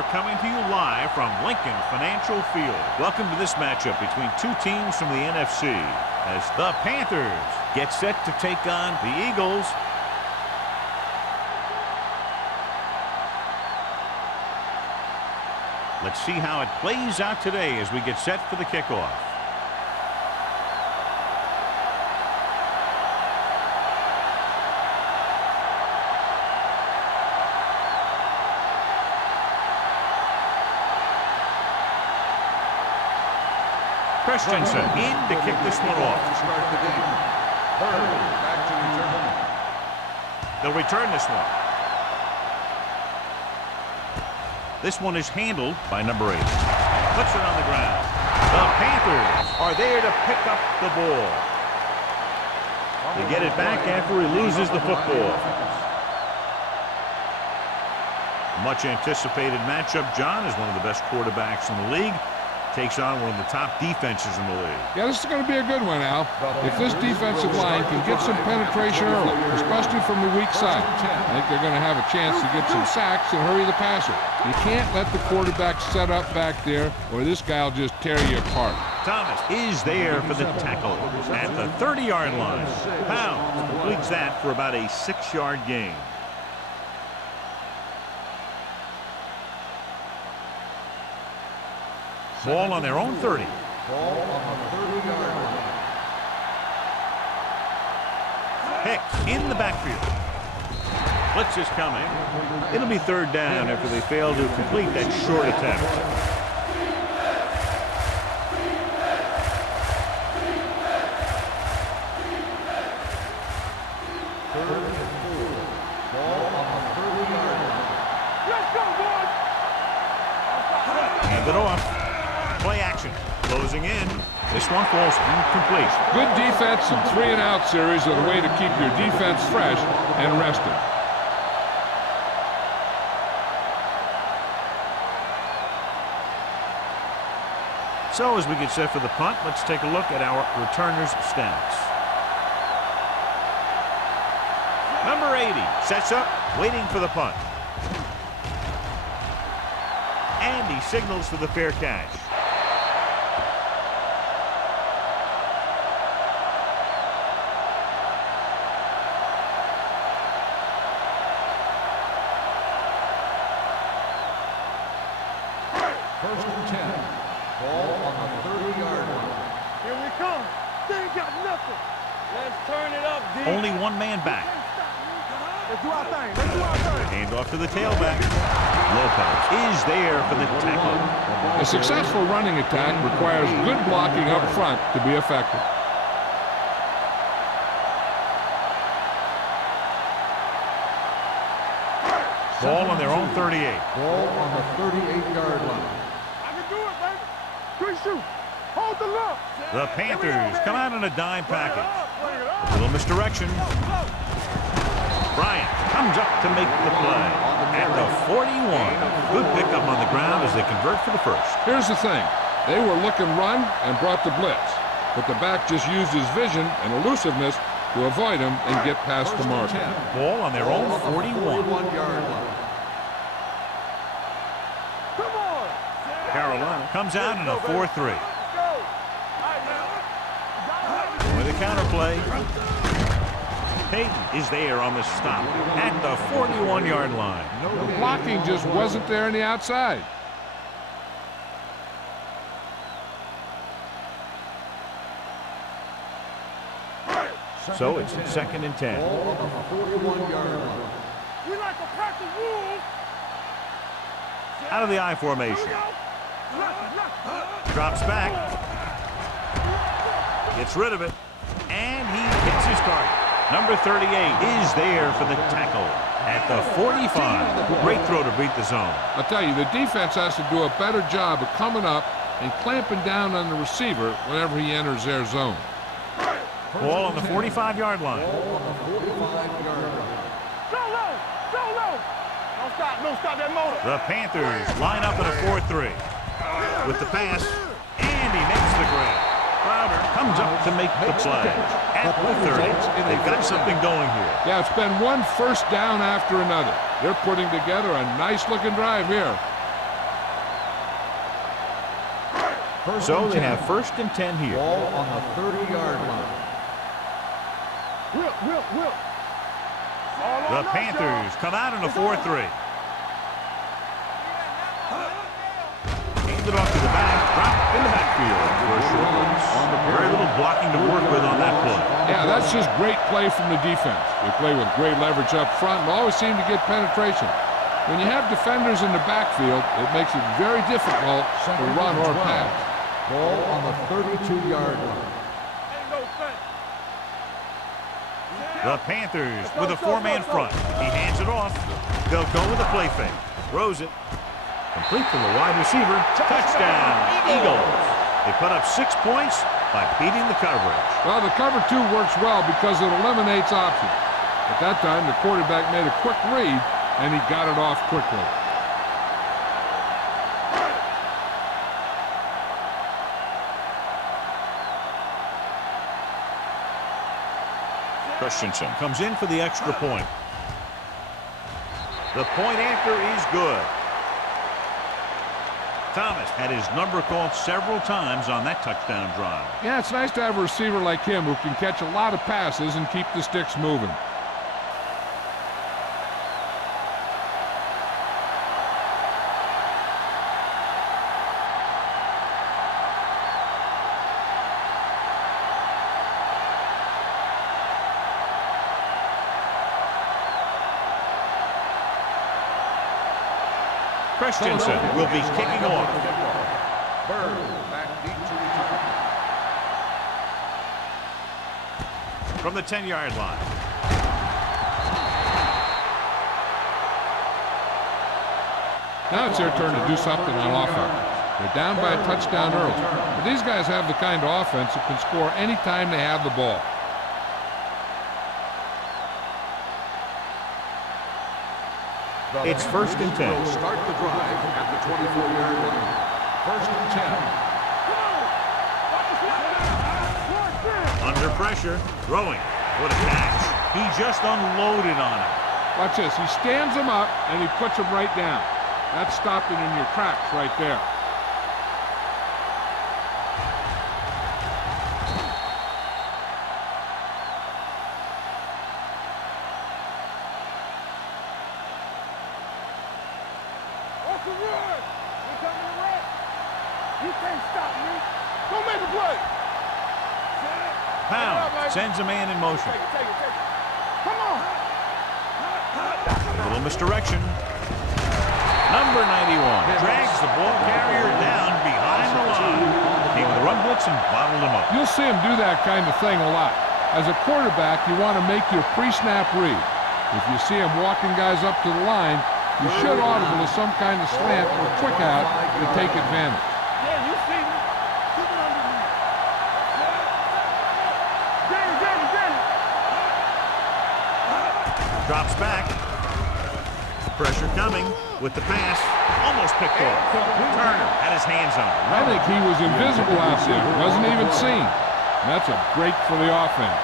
We're coming to you live from Lincoln Financial Field. Welcome to this matchup between two teams from the NFC as the Panthers get set to take on the Eagles. Let's see how it plays out today as we get set for the kickoff. Christensen in to kick this one off. They'll return this one. This one is handled by number 8. Puts it on the ground. The Panthers are there to pick up the ball. They get it back after he loses the football. Much anticipated matchup. John is one of the best quarterbacks in the league. Takes on one of the top defenses in the league. Yeah, this is going to be a good one, Al. If this defensive line can get some penetration early, especially from the weak side, I think they're going to have a chance to get some sacks and hurry the passer. You can't let the quarterback set up back there, or this guy will just tear you apart. Thomas is there for the tackle at the 30-yard line. Pound completes that for about a 6-yard gain. Ball on their own 30. Ball on the 30-yard line. Hicks in the backfield. Blitz is coming. It'll be third down after they fail to complete that short attempt. Third and 4. Ball on the 30-yard line. Let's go, boys! Hand it off. Play action. Closing in. This one falls incomplete. Good defense and 3-and-out series are the way to keep your defense fresh and rested. So as we get set for the punt, let's take a look at our returners' stats. Number 80 sets up, waiting for the punt. And he signals for the fair catch. First and 10. Ball on the 30-yard line. Here we come. They ain't got nothing. Let's turn it up, D. Only one man back. Let's do our thing. Let's do our thing. Hand off to the tailback. Lopez is there for the tackle. A successful running attack requires good blocking up front to be effective. Ball on their own 38. Ball on the 38-yard line. I can do it, baby. Quick shoot. Hold the look. The Panthers come out in a dime package. Bring it up. Little misdirection. Bryant comes up to make the play at the 41. Good pickup on the ground as they convert for the first. Here's the thing. They were looking run and brought the blitz, but the back just used his vision and elusiveness to avoid him and get past the mark. Ball on their own 41. 41-yard line. Come on. Carolina comes out in a 4-3. With a counterplay. Payton is there on the stop at the 41-yard line. The blocking just wasn't there on the outside. So it's 2nd and 10. Ball on the 41-yard line. We like to practice rules. Out of the I formation. Drops back. Gets rid of it. And he hits his target. Number 38 is there for the tackle at the 45. Great throw to beat the zone. I'll tell you, the defense has to do a better job of coming up and clamping down on the receiver whenever he enters their zone. Ball on the 45-yard line. Ball on the 45-yard line. Go low. Go low. Don't stop that motor. The Panthers line up in a 4-3. With the pass, and he makes the grab. Crowder comes up to make the play. At the 30, they've got something going here. Yeah, it's been one first down after another. They're putting together a nice-looking drive here. So they have 1st and 10 here. Ball on the 30-yard line. Will. The Panthers come out in a 4-3. Handed off to the back, dropped in the backfield for a short loss. Very little blocking to work with on that play. Yeah, that's just great play from the defense. They play with great leverage up front and always seem to get penetration. When you have defenders in the backfield, it makes it very difficult to run or pass. Ball on the 32-yard line. The Panthers with a 4-man front. He hands it off. They'll go with a play fake. Throws it. Complete from the wide receiver. Touchdown, Eagles. They put up 6 points by beating the coverage. Well, the cover 2 works well because it eliminates options. At that time, the quarterback made a quick read, and he got it off quickly. Christensen comes in for the extra point. The point after is good. Thomas had his number called several times on that touchdown drive. Yeah, it's nice to have a receiver like him who can catch a lot of passes and keep the sticks moving. Christensen will be kicking off. Bird back deep to return. From the 10-yard line. Now it's their turn to do something on offense. They're down by a touchdown early. But these guys have the kind of offense that can score anytime they have the ball. It's 1st and 10. Start the drive at the 24-yard line. 1st and 10. Under pressure, throwing. What a catch. He just unloaded on him. Watch this. He stands him up, and he puts him right down. That's stopping in your tracks right there. Pound sends a man in motion. Come on. A little misdirection. Number 91 drags the ball carrier down behind the line. Came with a run blitz and bottled him up. You'll see him do that kind of thing a lot. As a quarterback, you want to make your pre-snap read. If you see him walking guys up to the line, you should audible to some kind of slant or quick out to take advantage. Yeah, you see me. Keep it underneath. Drops back. Pressure coming with the pass. Almost picked off. Turner had his hands on it. I think he was invisible out there. Wasn't even seen. That's a break for the offense.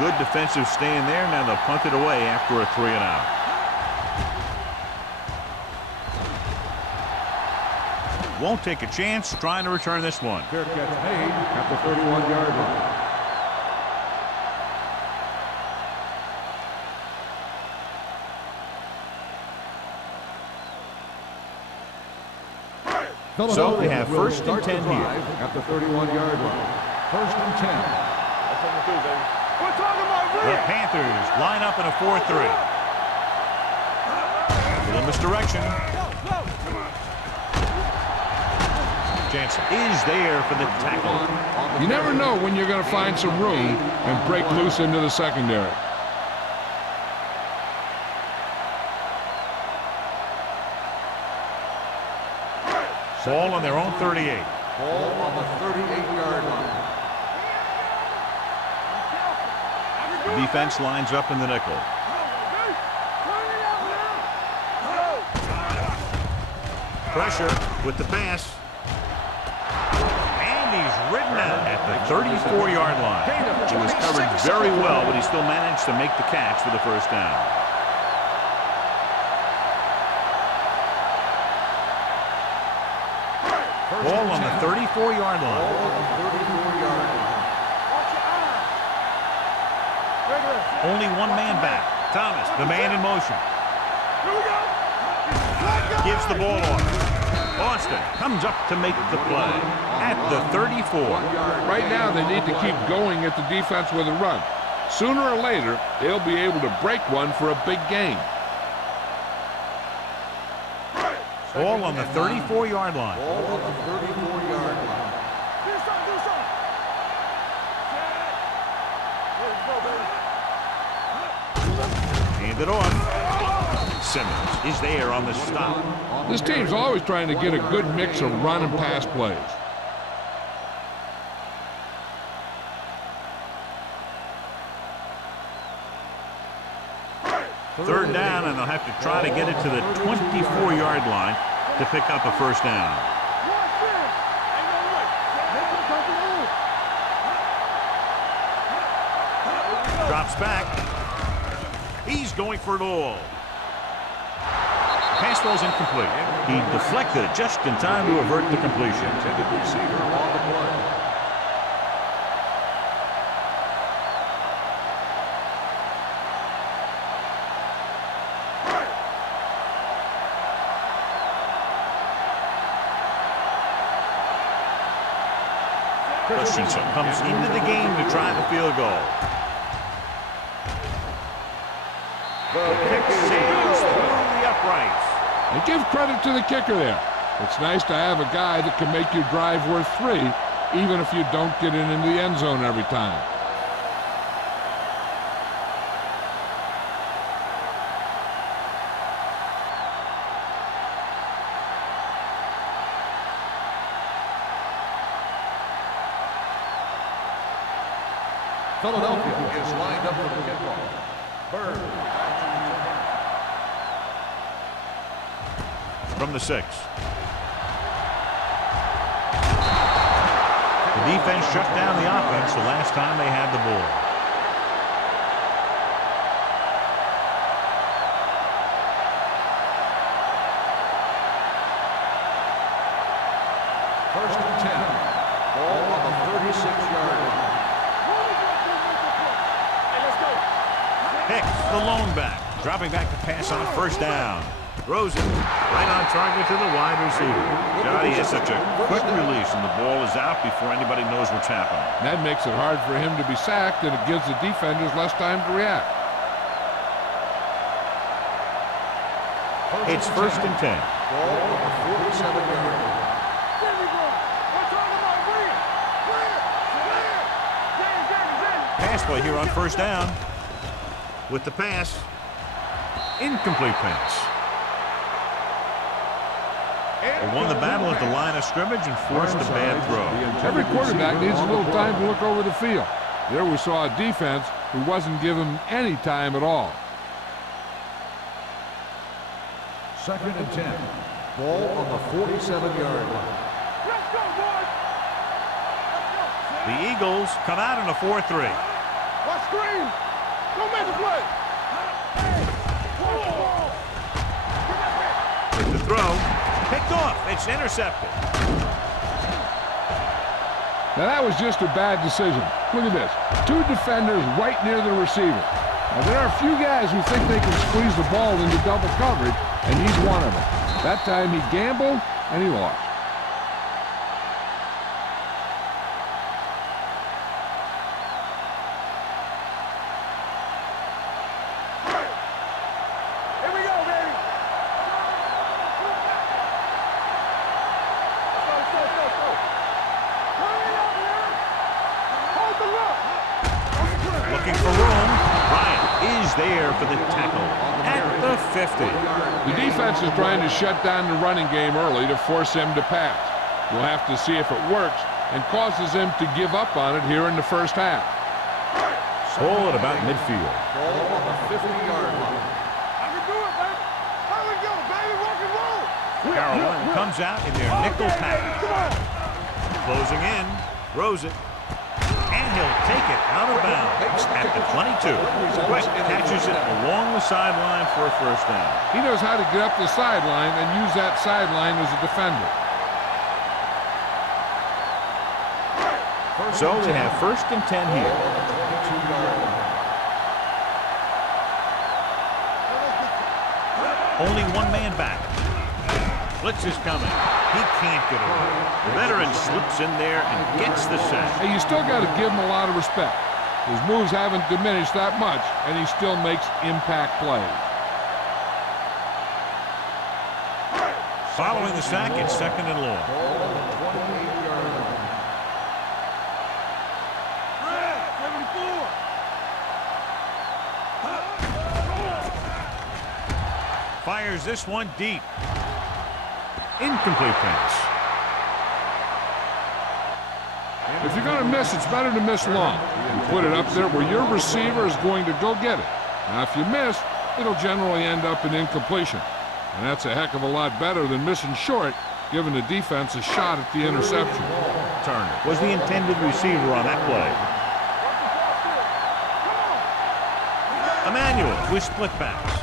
Good defensive stand there. Now they'll punt it away after a 3-and-out. Won't take a chance trying to return this one. Fair catch made at the 31-yard line. So they have 1st and 10 here. At the 31-yard line. 1st and 10. We're talking about The Panthers line up in a 4-3. Little misdirection. Jansen is there for the tackle. You never know when you're going to find some room and break loose into the secondary. Ball on their own 38. Ball on the 38-yard line. Defense lines up in the nickel. Pressure with the pass. And he's ridden out at the 34-yard line. Covered very well, but he still managed to make the catch for the first down. Ball on the 34-yard line. Only one man back. Thomas, the man in motion. Gives the ball off. Austin comes up to make the play at the 34. Right now, they need to keep going at the defense with a run. Sooner or later, they'll be able to break one for a big gain. Ball on the 34-yard line. Ball on the 34-yard line. Hand it off. Simmons is there on the stop. This team's always trying to get a good mix of run and pass plays. Third down, and they'll have to try to get it to the 24-yard line to pick up a first down. Drops back. He's going for it all. Pass ball's incomplete. He deflected it just in time to avert the completion. Intended receiver on the play. Christensen comes into the game to try the field goal. The kick sails through the uprights. And give credit to the kicker there. It's nice to have a guy that can make your drive worth 3, even if you don't get it into the end zone every time. Philadelphia is lined up for the kickoff. Bird. From the 6. The defense shut down the offense the last time they had the ball. First and 10. Ball on the 36-yard line. Hicks, the lone back, dropping back to pass on first down. Throws it right on target to the wide receiver. God, he has such a quick release, and the ball is out before anybody knows what's happening. That makes it hard for him to be sacked, and it gives the defenders less time to react. It's first and 10. Ball on the 47-yard line. Pass play here on first down. With the pass. Incomplete pass. They won the battle at the line of scrimmage and forced a bad throw. Every quarterback needs a little time to look over the field. There we saw a defense who wasn't given any time at all. Second and 10. Ball on the 47-yard line. The Eagles come out in a 4-3. Watch screen. Go make the play. With the throw. Picked off. It's intercepted. Now that was just a bad decision. Look at this. 2 defenders right near the receiver. Now there are a few guys who think they can squeeze the ball into double coverage, and he's one of them. That time he gambled, and he lost. Looking for room. Bryant is there for the tackle at the 50. The defense is trying to shut down the running game early to force him to pass. We'll have to see if it works and causes him to give up on it here in the first half. Ball at about midfield. Ball on the 50-yard line. I can do it, baby. How we go, baby? Rock and roll. Carolina comes out in their nickel package. Come on. Closing in. Throws it. And he'll take it out of bounds. 22. Quick catches it along the sideline for a first down. He knows how to get up the sideline and use that sideline as a defender. So they have 1st and 10 here. Only one man back. Blitz is coming. He can't get away. The veteran slips in there and gets the sack. Hey, you still got to give him a lot of respect. His moves haven't diminished that much, and he still makes impact plays. Following the sack, it's 2nd and long. Fires this one deep. Incomplete pass. If you're going to miss, it's better to miss long. You put it up there where your receiver is going to go get it. Now, if you miss, it'll generally end up in incompletion. And that's a heck of a lot better than missing short, giving the defense a shot at the interception. Turner was the intended receiver on that play. Emmanuel with split backs.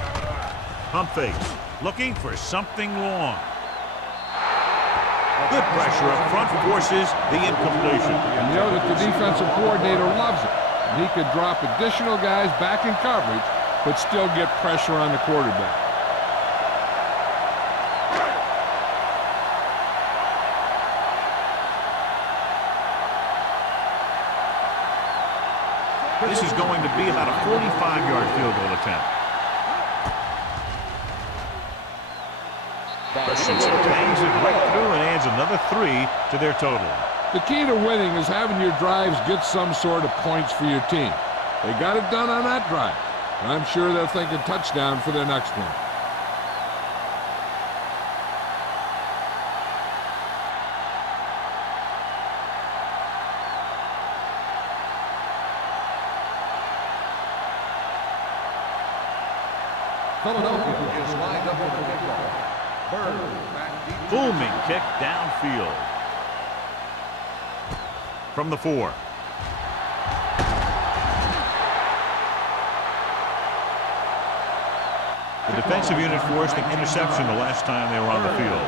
Pump fakes, looking for something long. Good pressure up front forces the incompletion. And you know that the defensive coordinator loves it. And he could drop additional guys back in coverage, but still get pressure on the quarterback. This is going to be about a 45-yard field goal attempt. Bangs it right through and adds another 3 to their total. The key to winning is having your drives get some sort of points for your team. They got it done on that drive, and I'm sure they're thinking touchdown for their next one. Philadelphia is lined up for the kickoff. Bird back deep. Booming kick downfield. From the 4. The defensive unit forced an interception the last time they were on the field.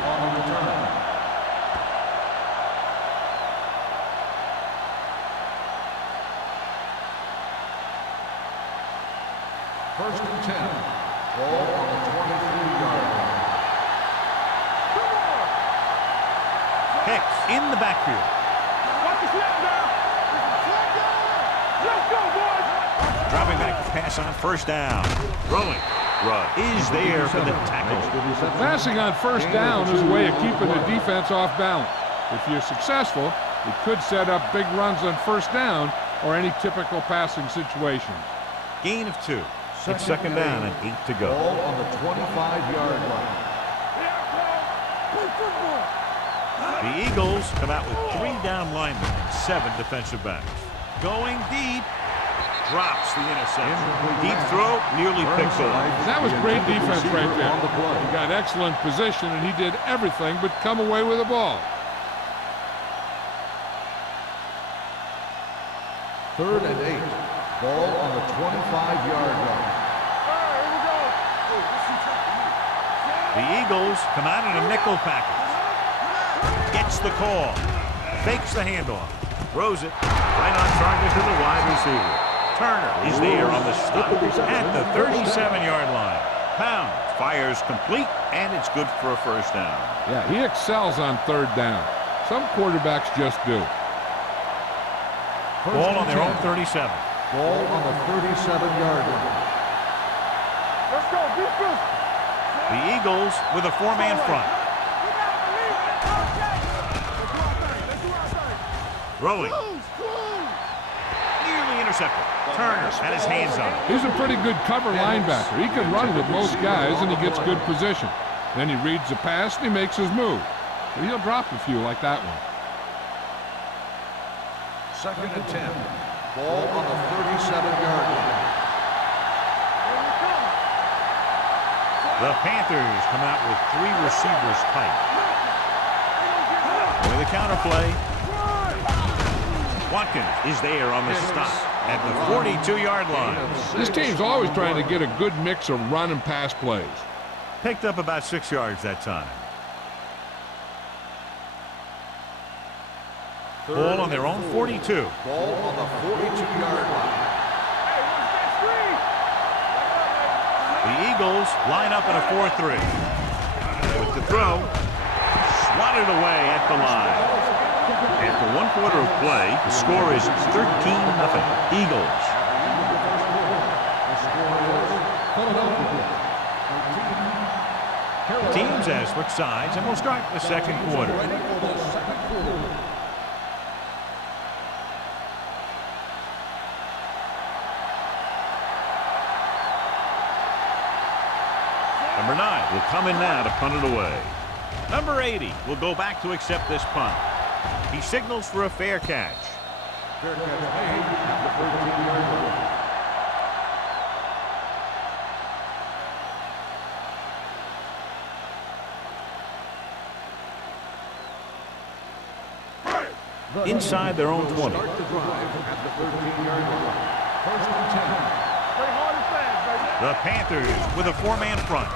First and 10. Ball on the 23-yard line. Hicks in the backfield. Watch the snap now. Let's go, boys. Dropping back to pass on first down. Throwing. Rudd is there for the tackle. Passing on first down is a way of keeping the defense off balance. If you're successful, it could set up big runs on first down or any typical passing situations. Gain of 2. It's 2nd down and 8 to go. Ball on the 25-yard line. The Eagles come out with 3 down linemen and 7 defensive backs. Going deep. Drops the interception. Deep throw, nearly picked off. That was great defense right there. He got excellent position, and he did everything but come away with the ball. Third and 8. Ball on the 25-yard line. The Eagles come out in a nickel package. Gets the call. Fakes the handoff. Throws it right on target to the wide receiver. Turner is there on the stop at the 37-yard line. Pound fires complete, and it's good for a first down. Yeah, he excels on third down. Some quarterbacks just do. Ball on their own 37. Ball on the 37-yard line. Let's go, defense. The Eagles with a 4-man front. Throwing. Nearly intercepted. Turner had his hands on it. He's a pretty good cover linebacker. He can run with most guys, and he gets good position. Then he reads the pass, and he makes his move. But he'll drop a few like that one. Second and 10. Ball on the 37-yard line. The Panthers come out with 3 receivers tight. With a counter play. Watkins is there on the stop. at the 42-yard line. This team's always trying to get a good mix of run and pass plays. Picked up about 6 yards that time. Ball on their own 42. Ball on the 42-yard line. The Eagles line up in a 4-3. With the throw, swatted away at the line. After 1 quarter of play, the score is 13-0 Eagles. The teams have switched sides, and we'll start the second quarter. Number 9 will come in now to punt it away. Number 80 will go back to accept this punt. He signals for a fair catch. Fair catch made at the 13-yard line. Inside their own 20. Start the drive at the 13-yard line. First and 10. The Panthers with a 4-man front.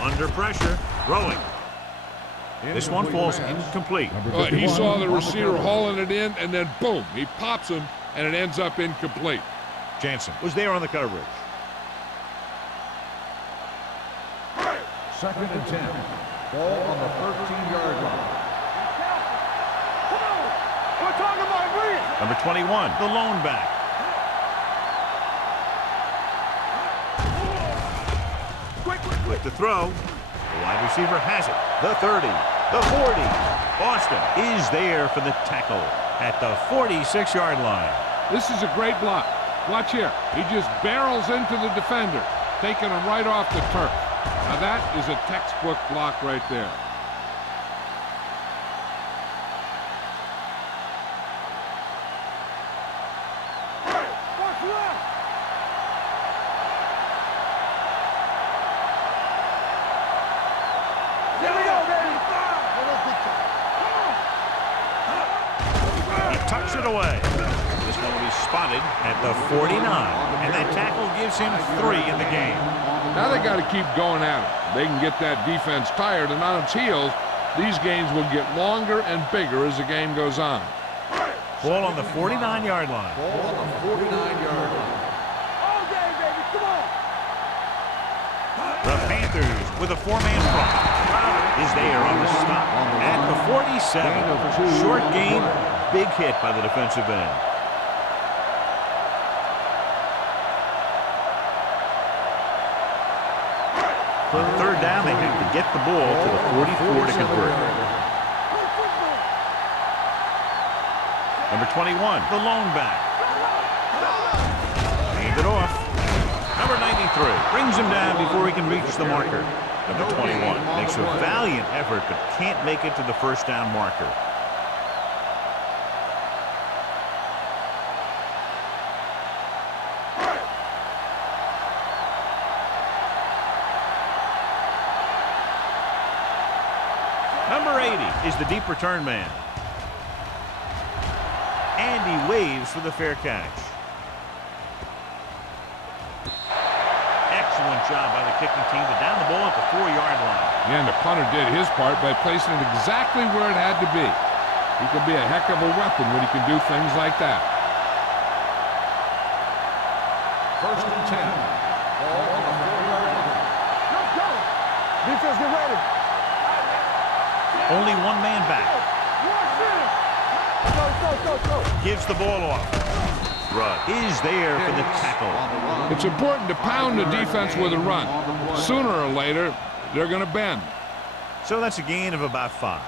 Under pressure, throwing. This one falls incomplete. He saw the receiver hauling it in, and then boom, he pops him, and it ends up incomplete. Jansen was there on the coverage. Second and 10. Ball on the 13-yard line. Number 21, the lone back. With the throw, the wide receiver has it. The 30, the 40. Boston is there for the tackle at the 46-yard line. This is a great block. Watch here. He just barrels into the defender, taking him right off the turf. Now that is a textbook block right there. Tucks it away. This one will be spotted at the 49, and that tackle gives him 3 in the game. Now they got to keep going at it. They can get that defense tired and on its heels. These games will get longer and bigger as the game goes on. Ball on the 49-yard line. Ball on the 49-yard line. All day, baby, come on. The Panthers with a 4-man front. Is there on the stop at the 47. Short gain. Big hit by the defensive end. On 3rd down, they have to get the ball to the 44 to convert. Number 21, the lone back. Hand it off. Number 93 brings him down before he can reach the marker. Number 21 makes a valiant effort but can't make it to the first down marker. Number 80 is the deep return man. And he waves for the fair catch. Excellent job by the kicking team to down the ball at the 4-yard line. Yeah, and the punter did his part by placing it exactly where it had to be. He can be a heck of a weapon when he can do things like that. First and 10. Ball on the 4-yard line. Let's go. Defense, get ready. Only 1 man back. Go. Gives the ball off. Rudd is there for the tackle. It's important to pound the defense with a run. Sooner or later, they're going to bend. So that's a gain of about 5.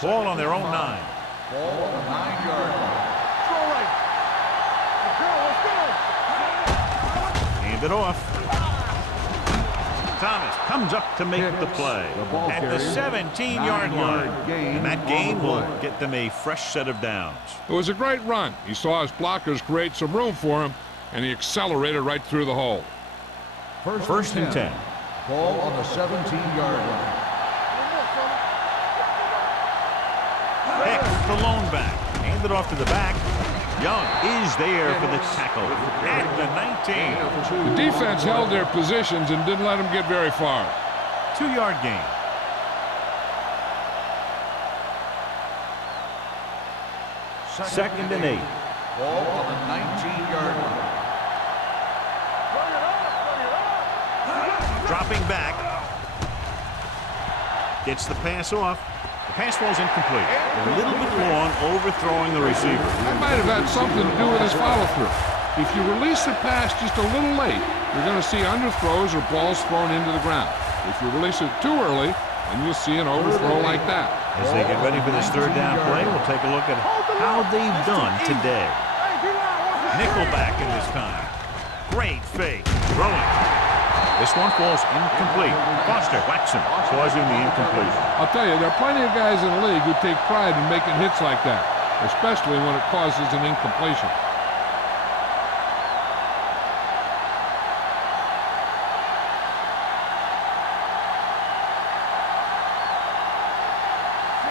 Ball on their own 9. Ball on the 9-yard line. Hand it off. Thomas comes up to make the play at the 17-yard line. And that gain will get them a fresh set of downs. It was a great run. He saw his blockers create some room for him, and he accelerated right through the hole. First and 10. Ball on the 17-yard line. Pick. the lone back. Handed off to the back. Young is there for the tackle at the 19. The defense held their positions and didn't let them get very far. 2-yard gain. Second and 8. Ball on the 19-yard line. Dropping back. Gets the pass off. The pass falls incomplete. A little bit long, overthrowing the receiver. That might have had something to do with his follow-through. If you release the pass just a little late, you're going to see underthrows or balls thrown into the ground. If you release it too early, then you'll see an overthrow like that. As they get ready for this third down play, we'll take a look at how they've done today. Nickelback in this time. Great fake. Throwing. This one falls incomplete. Foster whacks him, causing the incompletion. I'll tell you, there are plenty of guys in the league who take pride in making hits like that, especially when it causes an incompletion.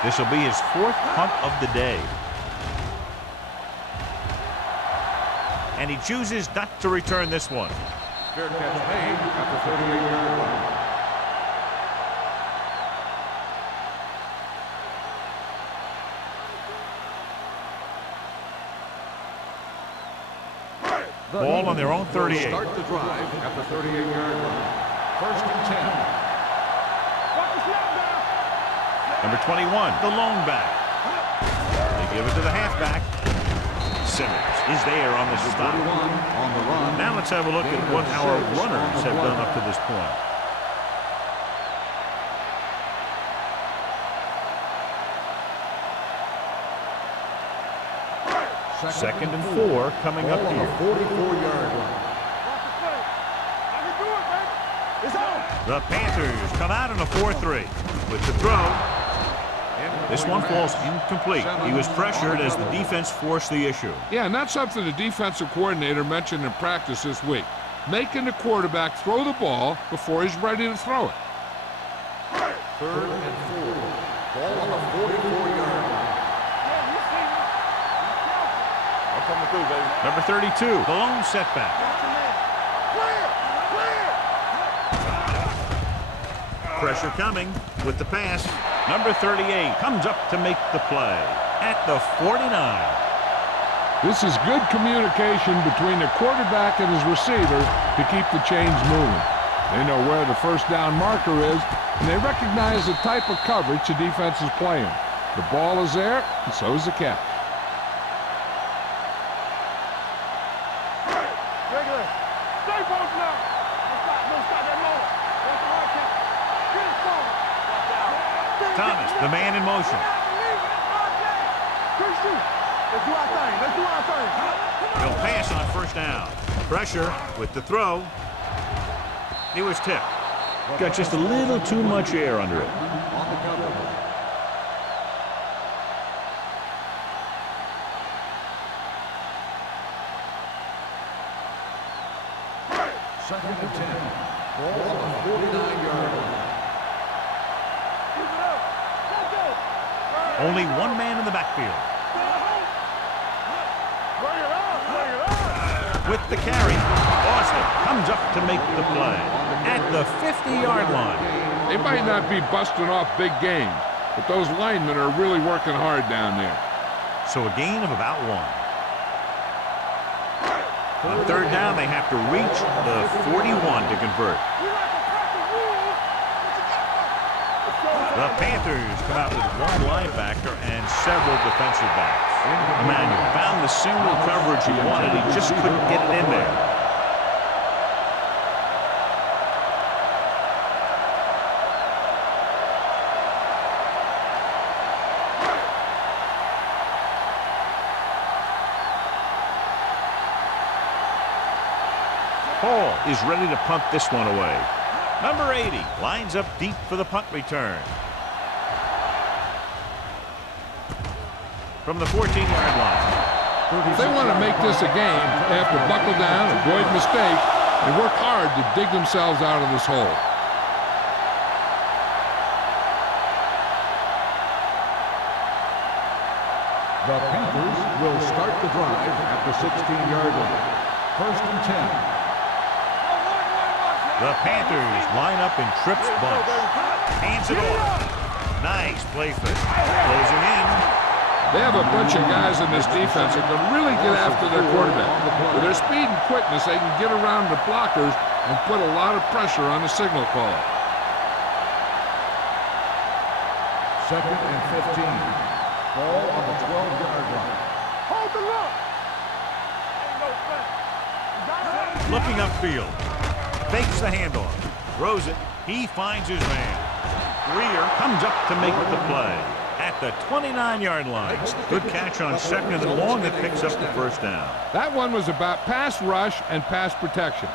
This will be his 4th punt of the day. And he chooses not to return this one. Fair catch made at the 38-yard line. Ball on their own 38. Start the drive at the 38-yard line. First and 10. Number 21, the lone back. They give it to the halfback. Simmons is there on the stop. On the run. Now let's have a look at what our runners have done up to this point. Second and 4 coming up here. 44-yard line. The Panthers come out in a 4-3 with the throw. This one falls incomplete. He was pressured as the defense forced the issue. Yeah, and that's something the defensive coordinator mentioned in practice this week. Making the quarterback throw the ball before he's ready to throw it. Third and 4. Ball on the 44-yard line. Number 32, the lone setback. Pressure coming with the pass. Number 38 comes up to make the play at the 49. This is good communication between the quarterback and his receiver to keep the chains moving. They know where the first down marker is, and they recognize the type of coverage the defense is playing. The ball is there, and so is the catch. Thomas, the man in motion. He'll pass on first down. Pressure with the throw. He was tipped. Got just a little too much air under it. On the cover. Second and 10. Ball on the 49-yard line. Only one man in the backfield. With the carry, Austin comes up to make the play at the 50-yard line. They might not be busting off big games, but those linemen are really working hard down there. So a gain of about 1. On third down, they have to reach the 41 to convert. The Panthers come out with one linebacker and several defensive backs. Emmanuel found the single coverage he wanted. He just couldn't get it in there. Hall is ready to punt this one away. Number 80 lines up deep for the punt return. From the 14-yard line. If they want to make this a game, they have to buckle down, avoid mistakes, and work hard to dig themselves out of this hole. Panthers will start the drive at the 16-yard line. 1st and 10. The Panthers line up in trips bunch. Hands it off. Nice play fake. Closing in. They have a bunch of guys in this defense that can really get after their quarterback. With their speed and quickness, they can get around the blockers and put a lot of pressure on the signal caller. 2nd and 15. Ball on the 12-yard line. Hold the look. Looking upfield. Fakes the handoff. Throws it. He finds his man. Greer comes up to make the play at the 29-yard line. Good catch on 2nd and long that picks up the 1st down. That one was about pass rush and pass protection.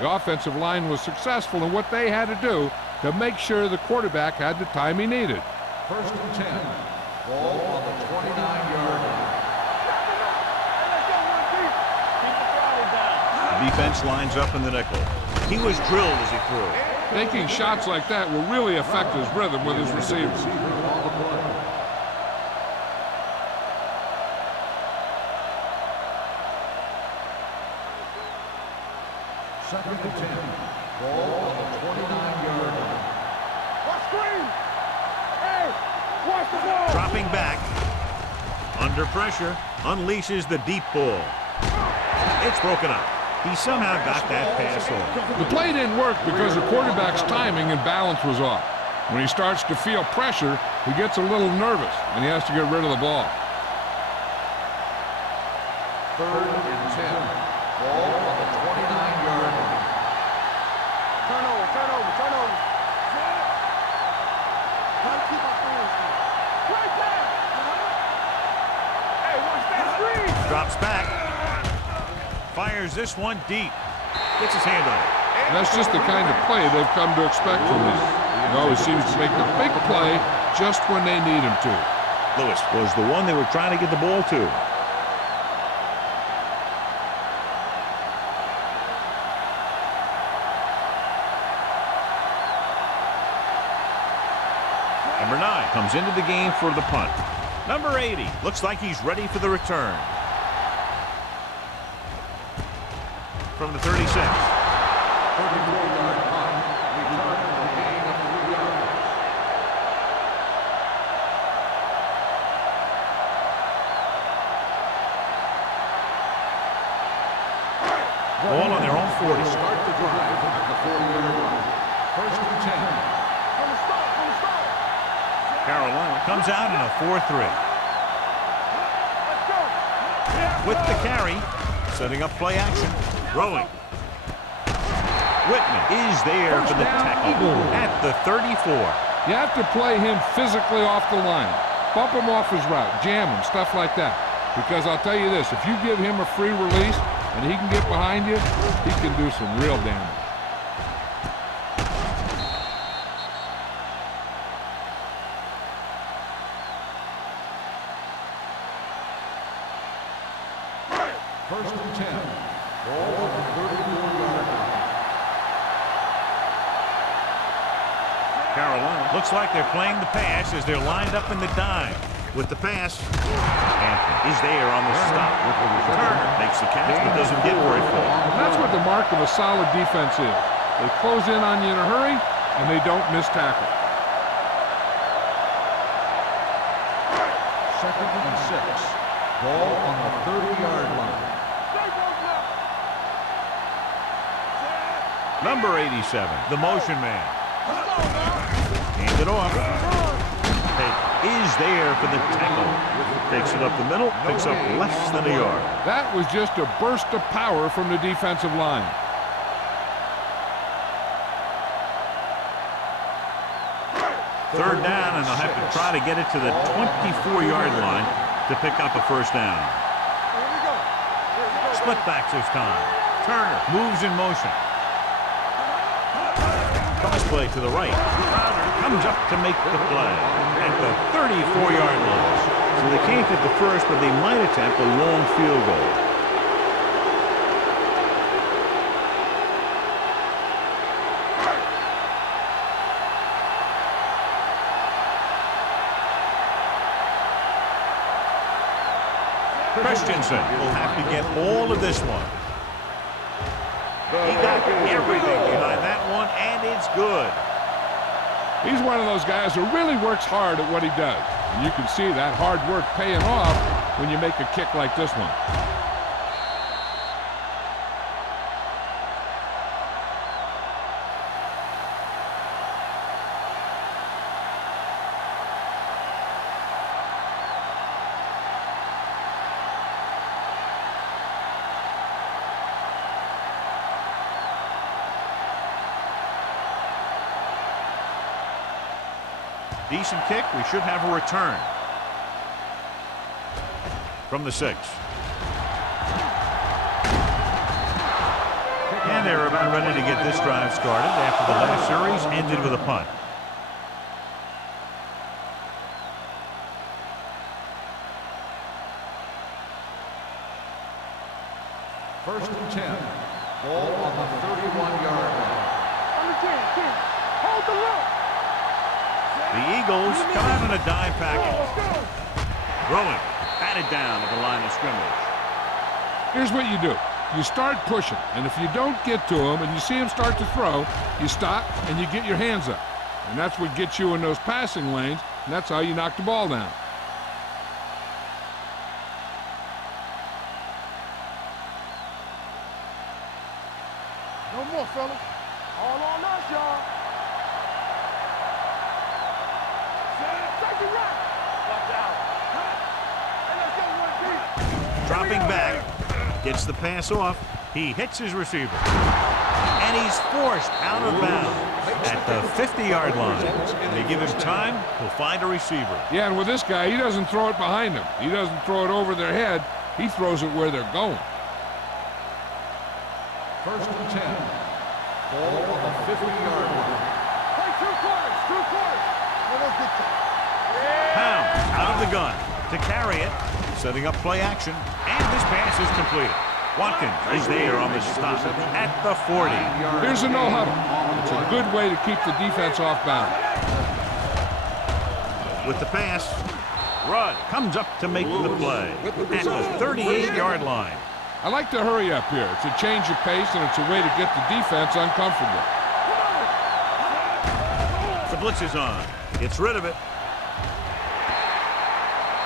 The offensive line was successful in what they had to do to make sure the quarterback had the time he needed. 1st and 10. Ball on the 29-yard line. The defense lines up in the nickel. He was drilled as he threw. Taking shots like that will really affect his rhythm with his receivers. Second and 10. Ball on the 29-yard line. Watch screen. Hey, watch the ball. Dropping back. Under pressure. Unleashes the deep ball. It's broken up. He somehow got that pass off. The play didn't work because the quarterback's timing and balance was off. When he starts to feel pressure, he gets a little nervous, and he has to get rid of the ball. 3rd and 10. Ball on the 29-yard line. Turn over. Try to keep my hands down. Right there. Hey, watch that screen. Drops back. Fires this one deep. Gets his hand on it. And that's just the kind of play they've come to expect from him. He always seems to make the big play just when they need him to. Lewis was the one they were trying to get the ball to. Number 9 comes into the game for the punt. Number 80 looks like he's ready for the return. From the 36. 34-yard punt. Return for a gain of 3 yards. Ball on their own 40. Start the drive at the 40-yard line. 1st and 10. From the start. Carolina comes out in a 4-3. Let's go. With the carry, setting up play action. Throwing. Whitman is there for the tackle at the 34. You have to play him physically off the line. Bump him off his route, jam him, stuff like that. Because I'll tell you this, if you give him a free release and he can get behind you, he can do some real damage. First and 10. Ball on the 34-yard line. Carolina looks like they're playing the pass as they're lined up in the dime. With the pass, Anthony is there on the stop. Turner makes the catch but doesn't get very far. And that's what the mark of a solid defense is. They close in on you in a hurry, and they don't miss tackle. 2nd and 6. Ball on the 30-yard line. Number 87, the motion man. Hand it off. Is there for the tackle. Takes it up the middle, picks up less than a yard. That was just a burst of power from the defensive line. Third down, and they'll have to try to get it to the 24-yard line to pick up a first down. Split backs this time. Turner moves in motion. Cross play to the right. Crowder comes up to make the play at the 34-yard line. So they can't get the first, but they might attempt a long field goal. Christensen will have to get all of this one. He got everything behind that one, and it's good. He's one of those guys who really works hard at what he does. And you can see that hard work paying off when you make a kick like this one. Decent kick. We should have a return from the 6. And they're about ready to get this drive started after the last series ended with a punt. First and 10. Ball on the 31-yard line. Hold the rope. The Eagles come out in a dime package. Throwing. Batted down at the line of scrimmage. Here's what you do. You start pushing, and if you don't get to him and you see him start to throw, you stop and you get your hands up. And that's what gets you in those passing lanes, and that's how you knock the ball down. No more, fellas. All on us, y'all. Take it right. Watch out. Hey, let's go, 1-3. Dropping back. Gets the pass off. He hits his receiver. And he's forced out of bounds at the 50-yard line. They give him time. He'll find a receiver. Yeah, and with this guy, he doesn't throw it behind them. He doesn't throw it over their head. He throws it where they're going. First and 10. Ball on the 50-yard line. Play 2 quarters. 2 quarters. Let's get that. Pound out of the gun to carry it. Setting up play action. And this pass is completed. Watkins is there on the stop at the 40. Here's a no huddle. It's a good way to keep the defense off balance. With the pass, Rudd comes up to make the play at the 38-yard line. I like to hurry up here. It's a change of pace, and it's a way to get the defense uncomfortable. The blitz is on. Gets rid of it.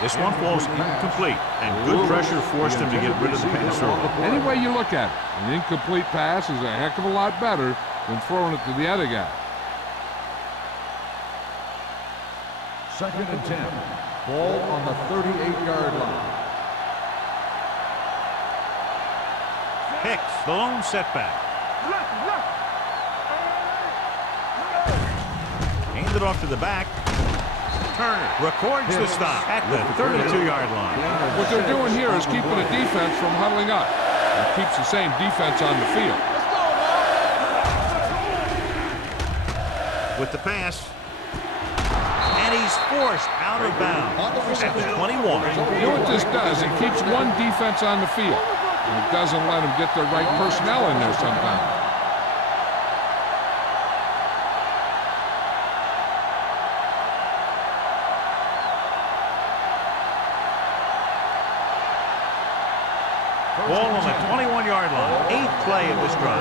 This one falls incomplete, and good pressure forced him to get rid of the pass early. Any way you look at it, an incomplete pass is a heck of a lot better than throwing it to the other guy. Second and 10. Ball on the 38-yard line. Hicks, the lone setback. Handed off to the back. Turner records the stop at the 32-yard line. What they're doing here is keeping the defense from huddling up. It keeps the same defense on the field. With the pass. And he's forced out of bounds at the 21. You know what this does? It keeps one defense on the field. And it doesn't let them get the right personnel in there sometimes. Ball on the 21-yard line. 8th play of this drive.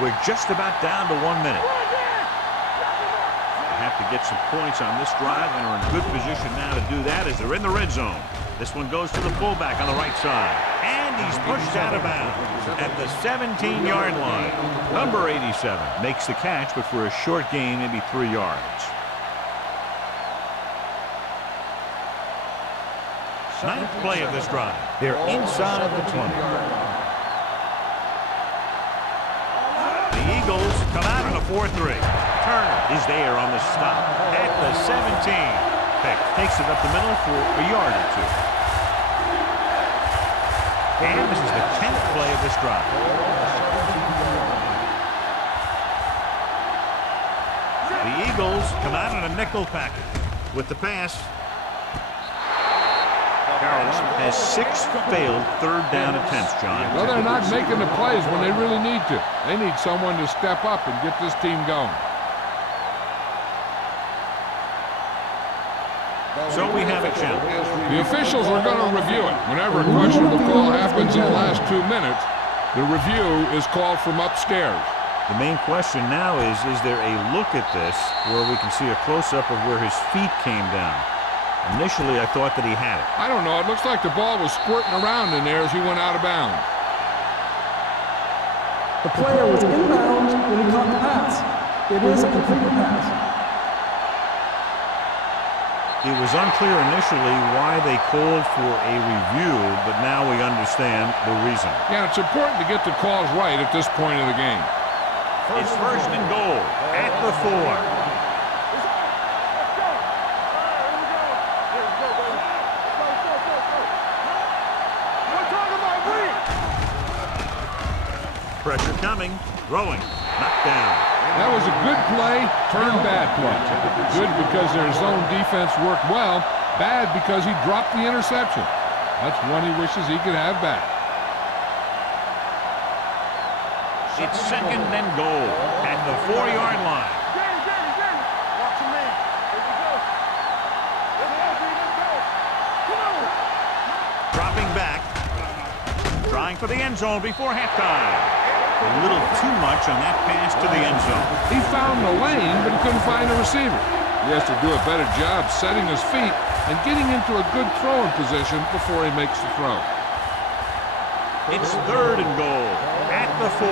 We're just about down to 1 minute. They have to get some points on this drive and are in good position now to do that as they're in the red zone. This one goes to the fullback on the right side. And he's pushed out of bounds at the 17-yard line. Number 87 makes the catch, but for a short gain, maybe 3 yards. 9th play of this drive. They're inside the 20. The Eagles come out in a 4-3. Turner is there on the stop at the 17. Peck takes it up the middle for a yard or 2. And this is the 10th play of this drive. The Eagles come out in a nickel package with the pass. Carrollton has 6 failed third down attempts, John. Well, they're not making the plays when they really need to. They need someone to step up and get this team going. So we have a challenge. The officials are going to review it. Whenever a questionable call happens in the last 2 minutes, the review is called from upstairs. The main question now is there a look at this where we can see a close-up of where his feet came down? Initially, I thought that he had it. I don't know. It looks like the ball was squirting around in there as he went out of bounds. The player was inbounds when he caught the pass. It is a completed pass. It was unclear initially why they called for a review, but now we understand the reason. Yeah, it's important to get the calls right at this point in the game. It's first and goal at the 4. Pressure coming, throwing, knocked down. That was a good play, turned bad play. Good because their zone defense worked well, bad because he dropped the interception. That's one he wishes he could have back. It's second and goal at the 4-yard line. Watch your man. Here we go. Let's go. Come on. Dropping back, trying for the end zone before halftime. A little too much on that pass to the end zone. He found the lane, but he couldn't find a receiver. He has to do a better job setting his feet and getting into a good throwing position before he makes the throw. It's third and goal at the 4.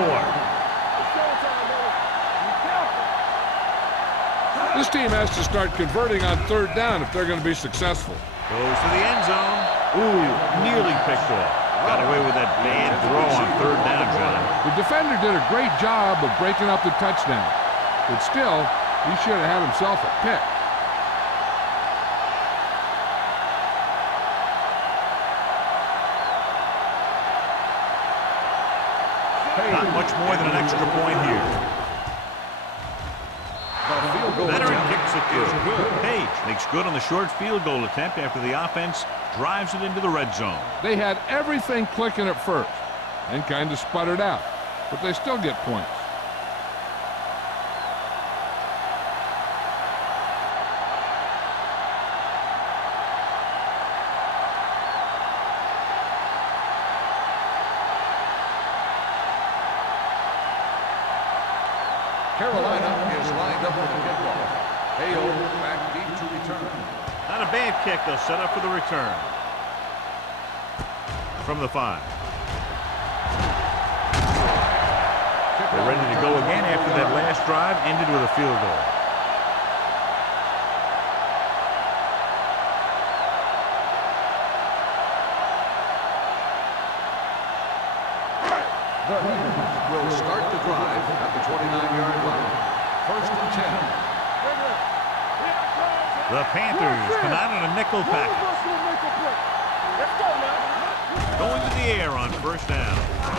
This team has to start converting on third down if they're going to be successful. Goes to the end zone. Ooh, nearly picked off. Got away with that bad throw on third down, John. The defender did a great job of breaking up the touchdown, but still, he should have had himself a pick. Not much more than an extra point here. Veteran kicks it through. Page makes good on the short field goal attempt after the offense drives it into the red zone. They had everything clicking at first and kind of sputtered out, but they still get points. Carolina is lined up for the kickoff. Hale back deep to return. Not a bad kick. They'll set up for the return. From the 5. They're ready to go again after that last drive ended with a field goal. The Eagles will start the drive at the 29-yard line. First and 10. The Panthers come out in a nickel package. Let's go now. Going to the air on first down.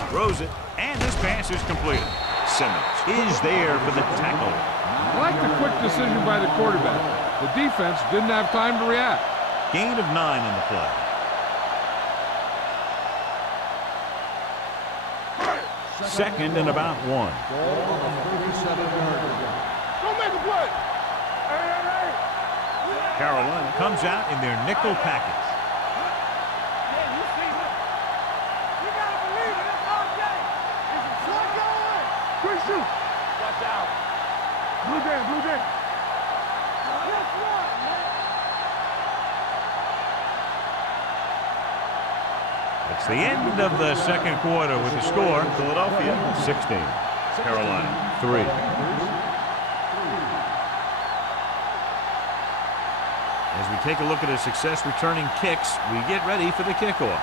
Throws it, and this pass is completed. Simmons is there for the tackle. I like the quick decision by the quarterback. The defense didn't have time to react. Gain of 9 on the play. Second and about 1. Ball on the 37-yard line. Don't make a play. Hey. Carolina comes out in their nickel package. Yeah, you see it. You gotta believe it. It's our game. It's a play going. Quick shoot. Watch out. Blue game. Guess what, man? It's the end of the second quarter with the score. Philadelphia 16. Carolina 3. As we take a look at his success returning kicks, we get ready for the kickoff.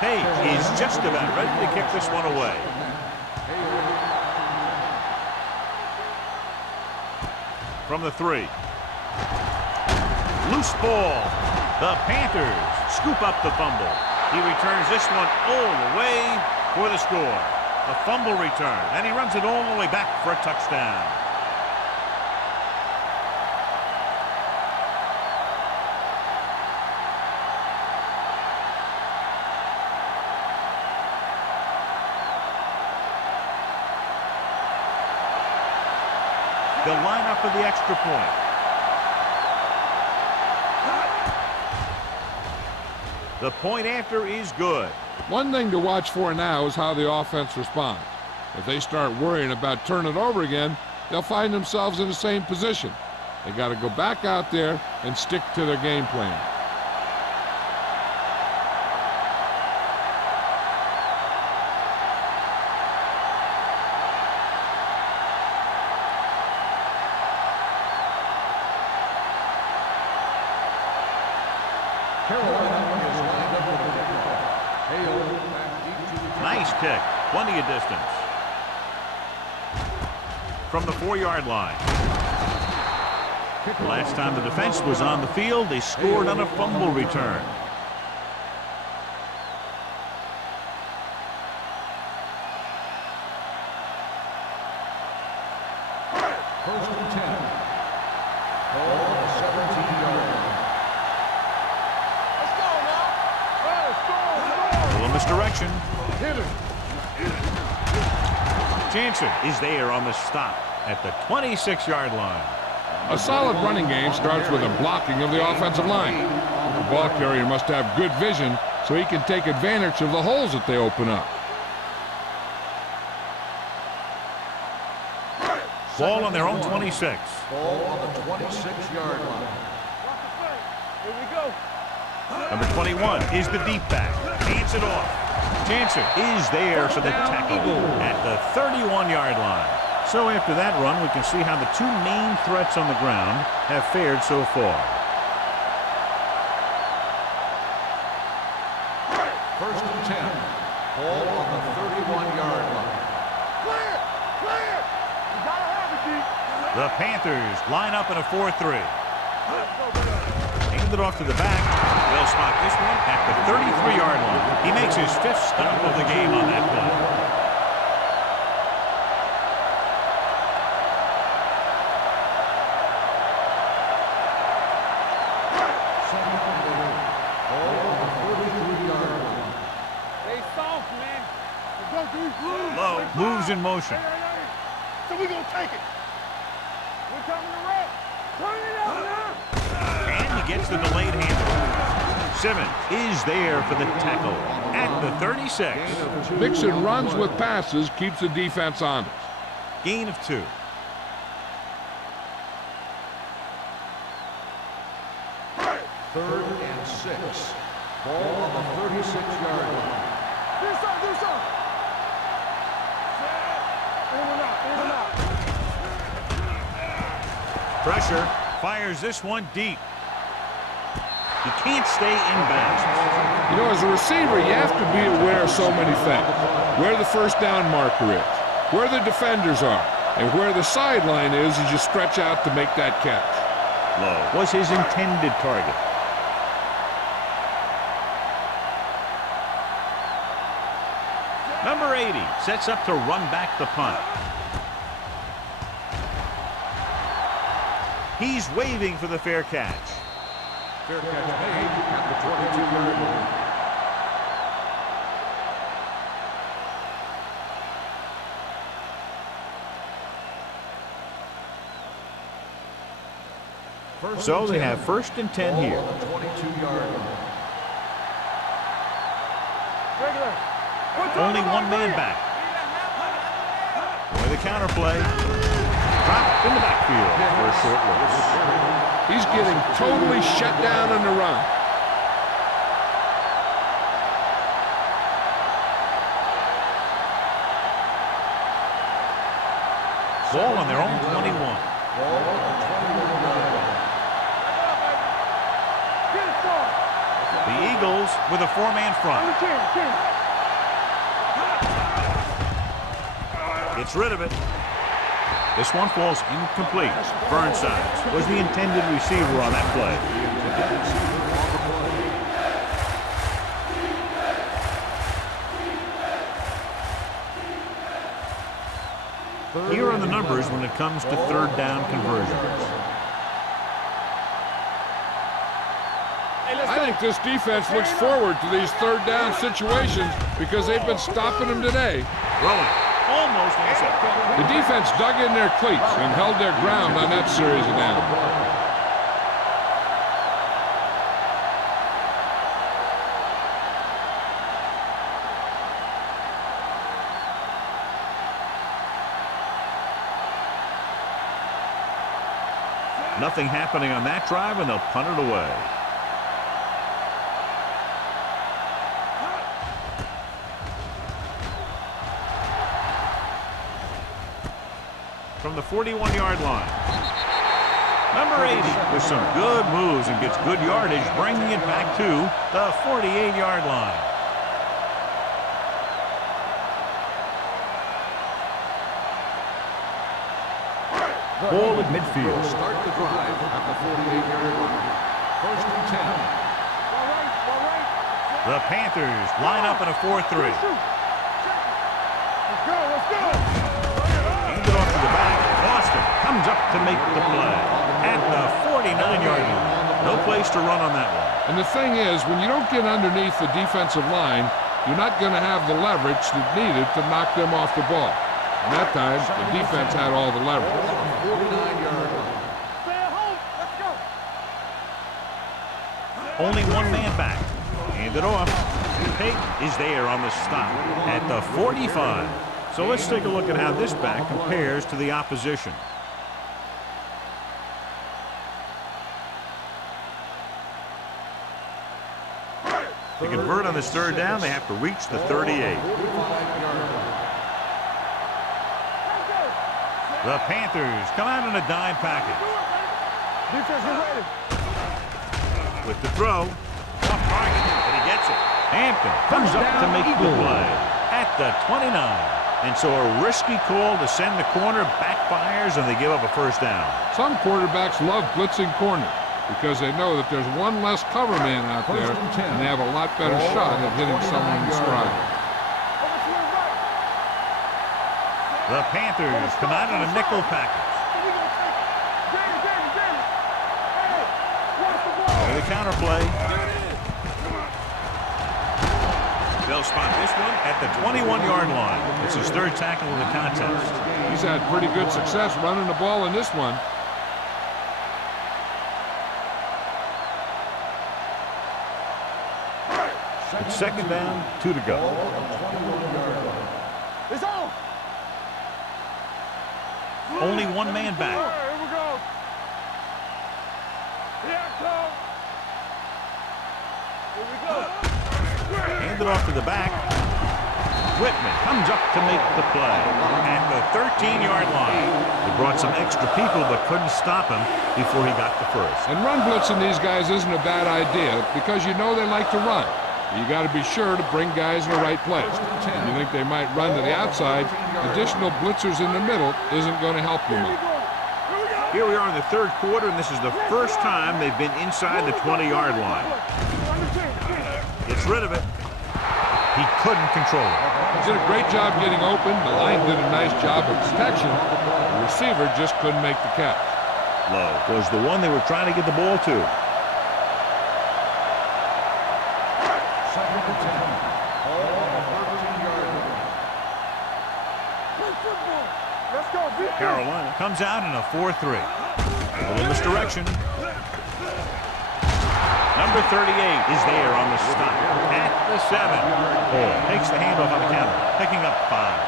Page is just about ready to kick this one away. From the 3. Loose ball. The Panthers scoop up the fumble. He returns this one all the way for the score. A fumble return, and he runs it all the way back for a touchdown. They'll line up for the extra point. The point after is good. One thing to watch for now is how the offense responds. If they start worrying about turning it over again, they'll find themselves in the same position. They got to go back out there and stick to their game plan. Nice kick. Plenty of distance. From the 4-yard line. Last time the defense was on the field, they scored on a fumble return. First and 10. Ball on the 17-yard line. Let's go now. Let's go. A little misdirection. Hit him. Jansen is there on the stop at the 26-yard line. A solid running game starts with a blocking of the offensive line. The ball carrier must have good vision so he can take advantage of the holes that they open up. Ball on their own 26. Ball on the 26-yard line. Here we go. Number 21 is the deep back. Hands it off. Jansen is there for the tackle at the 31-yard line. So after that run, we can see how the two main threats on the ground have fared so far. First and 10. Ball on the 31-yard line. Clear. Clear. You gotta have it, G. The Panthers line up in a 4-3. Let's go, brother. Hand it off to the back. They'll spot this one at the 33-yard line. He makes his 5th stop of the game on that play. Low moves in motion. So we're going to take it. We're coming to rest. Turn it up now. And he gets the delayed handle. Simmons is there for the tackle at the 36. Mixing runs with passes keeps the defense honest. Gain of 2. Third and 6. Ball on the 36-yard line. Do something, do something. In and out. Pressure. Fires this one deep. He can't stay in bounds. You know, as a receiver, you have to be aware of so many things. Where the first down marker is, where the defenders are, and where the sideline is as you stretch out to make that catch. Low was his intended target. Number 80 sets up to run back the punt. He's waving for the fair catch. Fair catch made at the 22-yard line. So they have 1st and 10 here. On the 22-yard line. Regular. Only one man back. Boy, the counter play. Dropped in the backfield for a short loss. He's getting totally shut down on the run. Ball on their own 21. Ball on the 21-yard line. Get it started. The Eagles with a 4-man front. Gets rid of it. This one falls incomplete. Burnside was the intended receiver on that play. Here are the numbers when it comes to 3rd down conversions. I think this defense looks forward to these 3rd down situations because they've been stopping them today. Throwing. almost intercepted. The defense dug in their cleats and held their ground on that series of downs. Nothing happening on that drive, and they'll punt it away. From the 41-yard line. Number 80 with some good moves and gets good yardage, bringing it back to the 48-yard line. Ball at midfield. Start the drive at the 48-yard line. First and 10. The Panthers line up in a 4-3. Let's go, let's go. Hand it off to the back. Boston comes up to make the play at the 49-yard line. No place to run on that one. And the thing is, when you don't get underneath the defensive line, you're not going to have the leverage that's needed to knock them off the ball. And that time, the defense had all the leverage. 49-yard line. Stay at home. Let's go. Only one man back. Hand it off. Pate is there on the stop at the 45. So let's take a look at how this back compares to the opposition. To convert on this third down, they have to reach the 38. The Panthers come out in a dime package. Defense is ready. With the throw, off target, but he gets it. Hampton comes up to make the play at the 29. And so a risky call to send the corner backfires, and they give up a first down. Some quarterbacks love blitzing corners because they know that there's one less cover man out there, and they have a lot better shot at hitting someone in stride. The Panthers come out in a nickel package. There's the counter play. They'll spot this one at the 21-yard line. It's his third tackle of the contest. He's had pretty good success running the ball in this one. It's second down, 2 to go. It's on. Only one man back. Here we go. Here it comes. Here we go. Hand it off to the back. Whitman comes up to make the play at the 13-yard line. They brought some extra people but couldn't stop him before he got the first. And run blitzing these guys isn't a bad idea because you know they like to run. You got to be sure to bring guys in the right place. If you think they might run to the outside, additional blitzers in the middle isn't going to help you much. Here we are in the third quarter, and this is the first time they've been inside the 20-yard line. Gets rid of it. He couldn't control it. He did a great job getting open. The line did a nice job of protection. The receiver just couldn't make the catch. Low was the one they were trying to get the ball to. Second and 10. Ball on the 13-yard line. Let's go, defense. Carolina comes out in a 4-3. A little misdirection. Number 38 is there on the stop at the 7. Hall takes the handoff on the counter, picking up 5.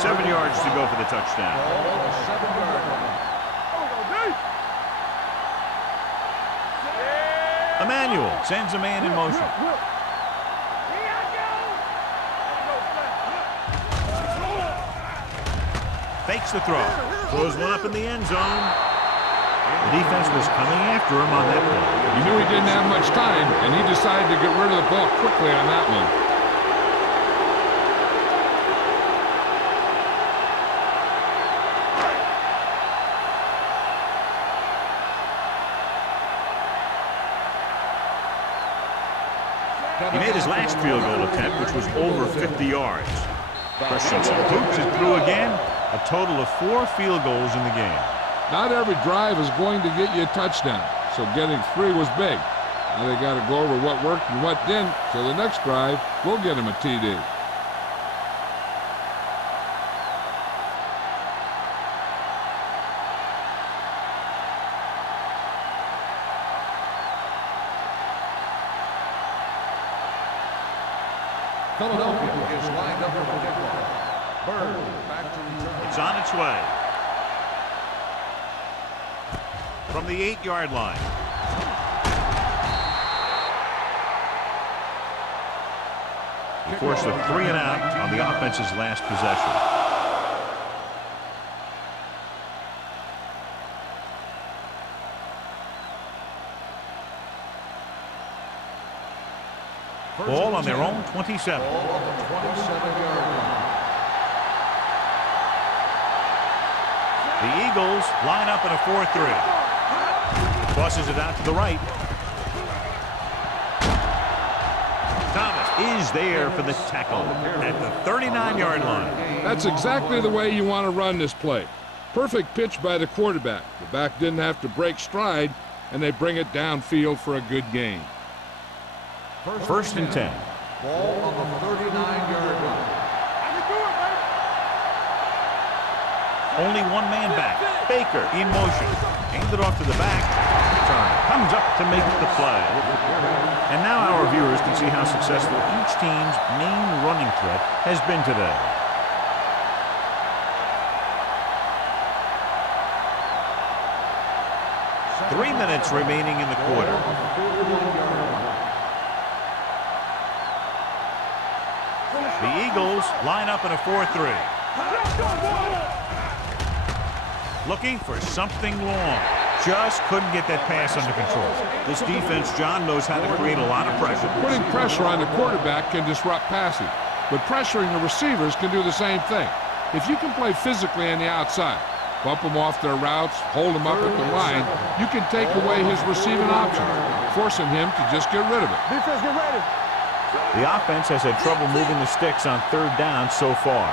Seven yards to go for the touchdown. Ball on the 7-yard line. Emmanuel sends a man in motion. Fakes the throw. Throws one up in the end zone. The defense was coming after him on that play. He knew he didn't have much time, and he decided to get rid of the ball quickly on that one. He made his last field goal attempt, which was over 50 yards. Christensen boots it through again. A total of 4 field goals in the game. Not every drive is going to get you a touchdown, so getting 3 was big. Now they got to go over what worked and what didn't, so the next drive will get them a TD. Philadelphia is lined up for the kickoff. Bird back to return. It's on its way. From the 8-yard line. He forced a 3 and out on the offense's last possession. Ball on their own 27. Ball on the 27-yard line. The Eagles line up in a 4-3. Tosses it out to the right. Thomas is there for the tackle at the 39-yard line. That's exactly the way you want to run this play. Perfect pitch by the quarterback. The back didn't have to break stride, and they bring it downfield for a good gain. First and 10. Ball on the 39-yard line. Only one man back. Baker in motion. Handed off to the back. Turner comes up to make the play. And now our viewers can see how successful each team's main running threat has been today. Three minutes remaining in the quarter. The Eagles line up in a 4-3. Looking for something long. Just couldn't get that pass under control. This defense, John, knows how to create a lot of pressure. Putting pressure on the quarterback can disrupt passing, but pressuring the receivers can do the same thing. If you can play physically on the outside, bump them off their routes, hold them up at the line, you can take away his receiving options, forcing him to just get rid of it. Defense, get ready. The offense has had trouble moving the sticks on 3rd down so far.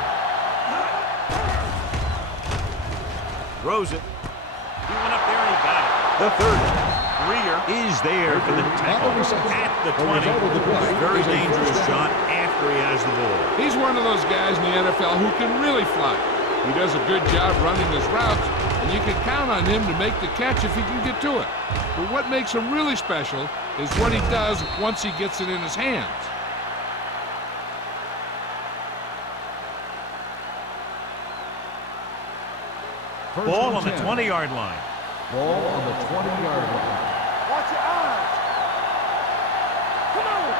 Throws it. He went up there and he got it. The 30. Greer is there for the tackle at the 20. Very dangerous, John, after he has the ball. He's one of those guys in the NFL who can really fly. He does a good job running his routes, and you can count on him to make the catch if he can get to it. But what makes him really special is what he does once he gets it in his hands. Ball on the 20-yard line. Ball on the 20-yard line. Watch your eyes. Come on.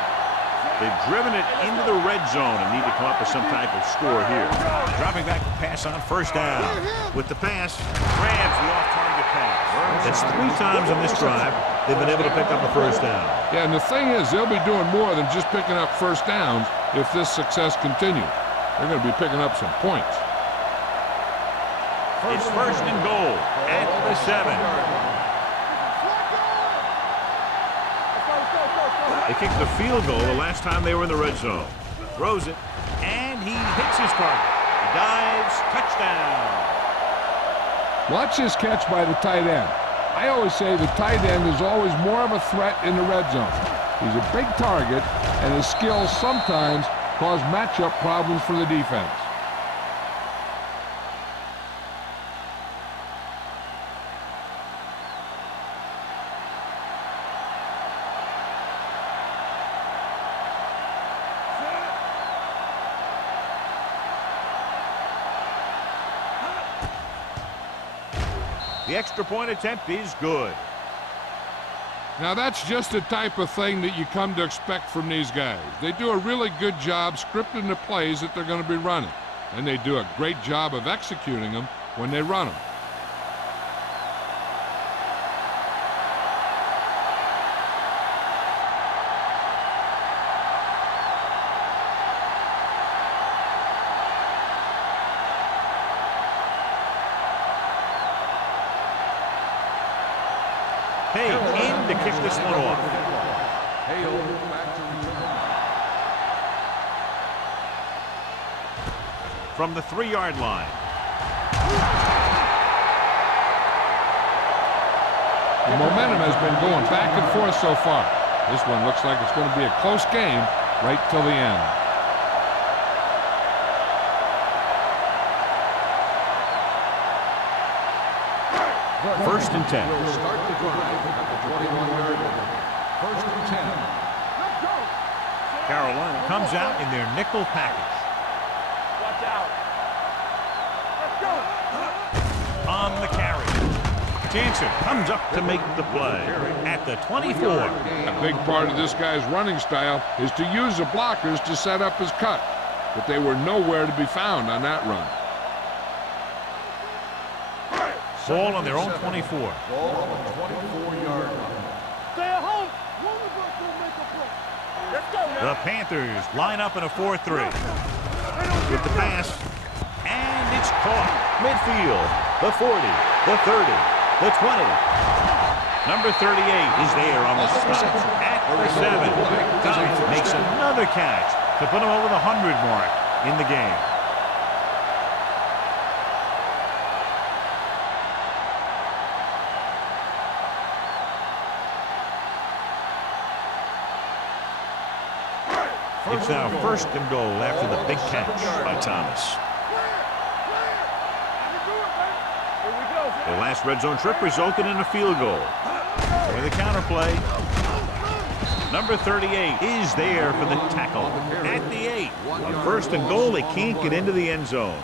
They've driven it into the red zone and need to come up with some type of score here. Dropping back to pass on 1st down. With the pass, grabs the off-target pass. That's 3 times on this drive they've been able to pick up a 1st down. Yeah, and the thing is, they'll be doing more than just picking up 1st downs if this success continues. They're going to be picking up some points. It's 1st and goal at the 7. They kicked the field goal the last time they were in the red zone. Throws it, and he hits his target. He dives, touchdown. Watch this catch by the tight end. I always say the tight end is always more of a threat in the red zone. He's a big target, and his skills sometimes cause matchup problems for the defense. The extra point attempt is good. Now that's just the type of thing that you come to expect from these guys. They do a really good job scripting the plays that they're going to be running, and they do a great job of executing them when they run them. Hey, in to kick this one off. Hale back to return. From the 3-yard line. The momentum has been going back and forth so far. This one looks like it's going to be a close game right till the end. First and 10. Will start the drive at the 21-yard line. First and 10. Carolina comes out in their nickel package. Watch out. Let's go. On the carry. Jansen comes up to make the play at the 24. A big part of this guy's running style is to use the blockers to set up his cut, but they were nowhere to be found on that run. Ball on their own 24. Ball on the 24-yard line. Stay at home. One of us will make a play. Let's go now. The Panthers line up in a 4-3. With the pass, and it's caught. Midfield, the 40, the 30, the 20. Number 38 is there on the stop at the 7. Dykes makes another catch to put him over the 100 mark in the game. It's now first and goal after the big catch by Thomas. The last red zone trip resulted in a field goal. With the counter play, number 38 is there for the tackle at the 8. On first and goal, they can't get into the end zone.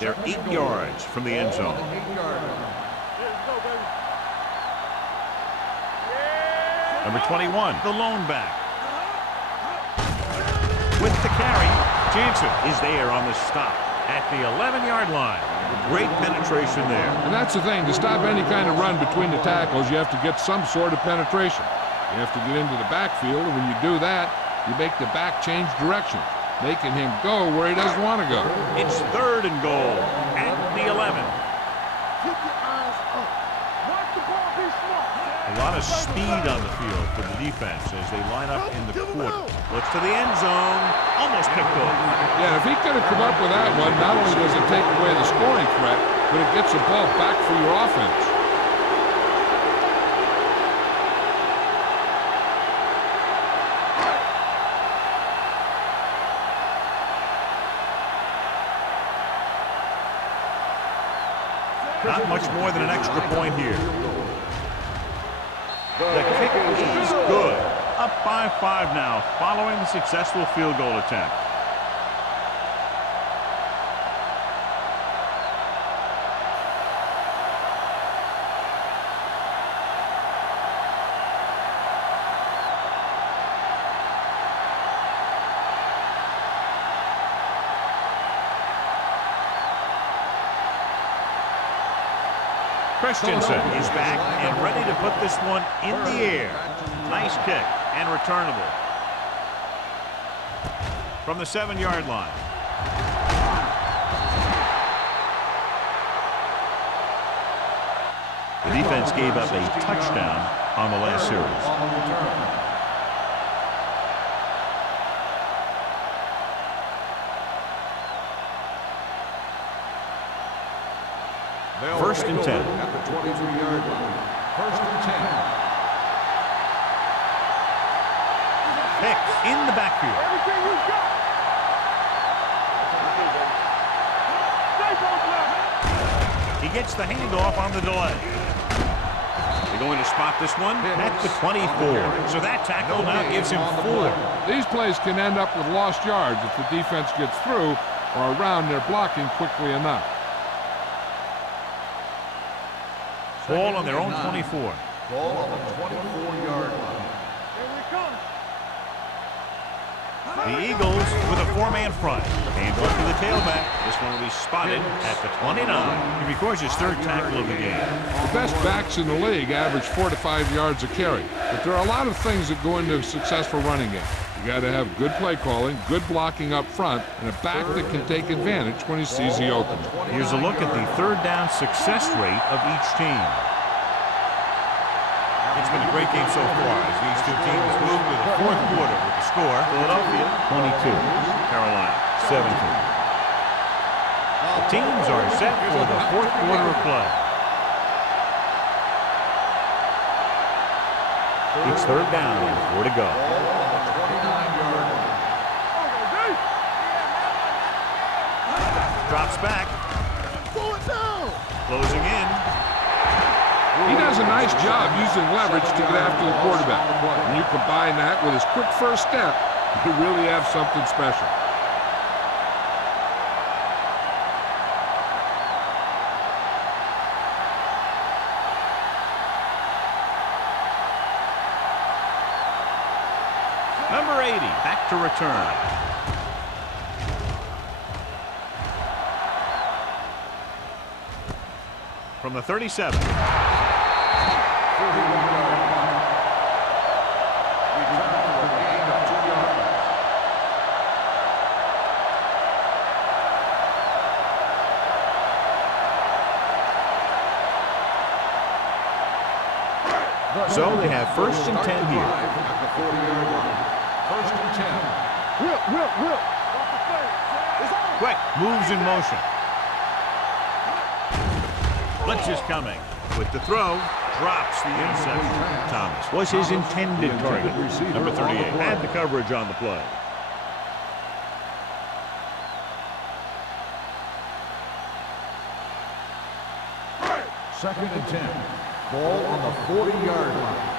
They're 8 yards from the end zone. Number 21, the lone back. With the carry, Jansen is there on the stop at the 11-yard line. Great penetration there. And that's the thing, to stop any kind of run between the tackles, you have to get some sort of penetration. You have to get into the backfield, and when you do that, you make the back change direction, making him go where he doesn't want to go. It's third and goal at the 11. Keep your eyes up. Watch the ball be smart. A lot of speed on the field for the defense as they line up in the quarter. Looks to the end zone. Almost picked off. Yeah, if he could have come up with that one, not only does it take away the scoring threat, but it gets the ball back for your offense. Not much more than an extra point here. The kick is good. Up by 5 now, following the successful field goal attempt. Christensen is back and ready to put this one in the air. Nice kick and returnable. From the 7-yard line. The defense gave up a touchdown on the last series. First and 10. At the 23-yard line. First and 10. Pick in the backfield. Everything you got. He gets the handoff on the delay. They're going to spot this one at the 24. So that tackle now gives him 4. These plays can end up with lost yards if the defense gets through or around their blocking quickly enough. Ball on their own 24. Ball on the 24-yard line. Here we come. The Eagles with a 4-man front. Hand off to the tailback. This one will be spotted at the 29. He records his 3rd tackle of the game. The best backs in the league average 4 to 5 yards a carry. But there are a lot of things that go into a successful running game. You got to have good play calling, good blocking up front, and a back that can take advantage when he sees the opening. Here's a look at the 3rd down success rate of each team. It's been a great game so far as these two teams move to the 4th quarter with the score. Philadelphia 22, Carolina 17. The Teams are set for the fourth quarter of play. It's third down and 4 to go. Drops back. Closing in. He does a nice job using leverage to get after the quarterback. When you combine that with his quick first step, you really have something special. Number 80, back to return. From the 37. So they have first and 10 here. First and 10. Whip. Quick moves in motion. Blitz is coming. With the throw, drops the interception. Thomas was his intended target. Number 38 had the coverage on the play. Second and 10. Ball on the 40-yard line.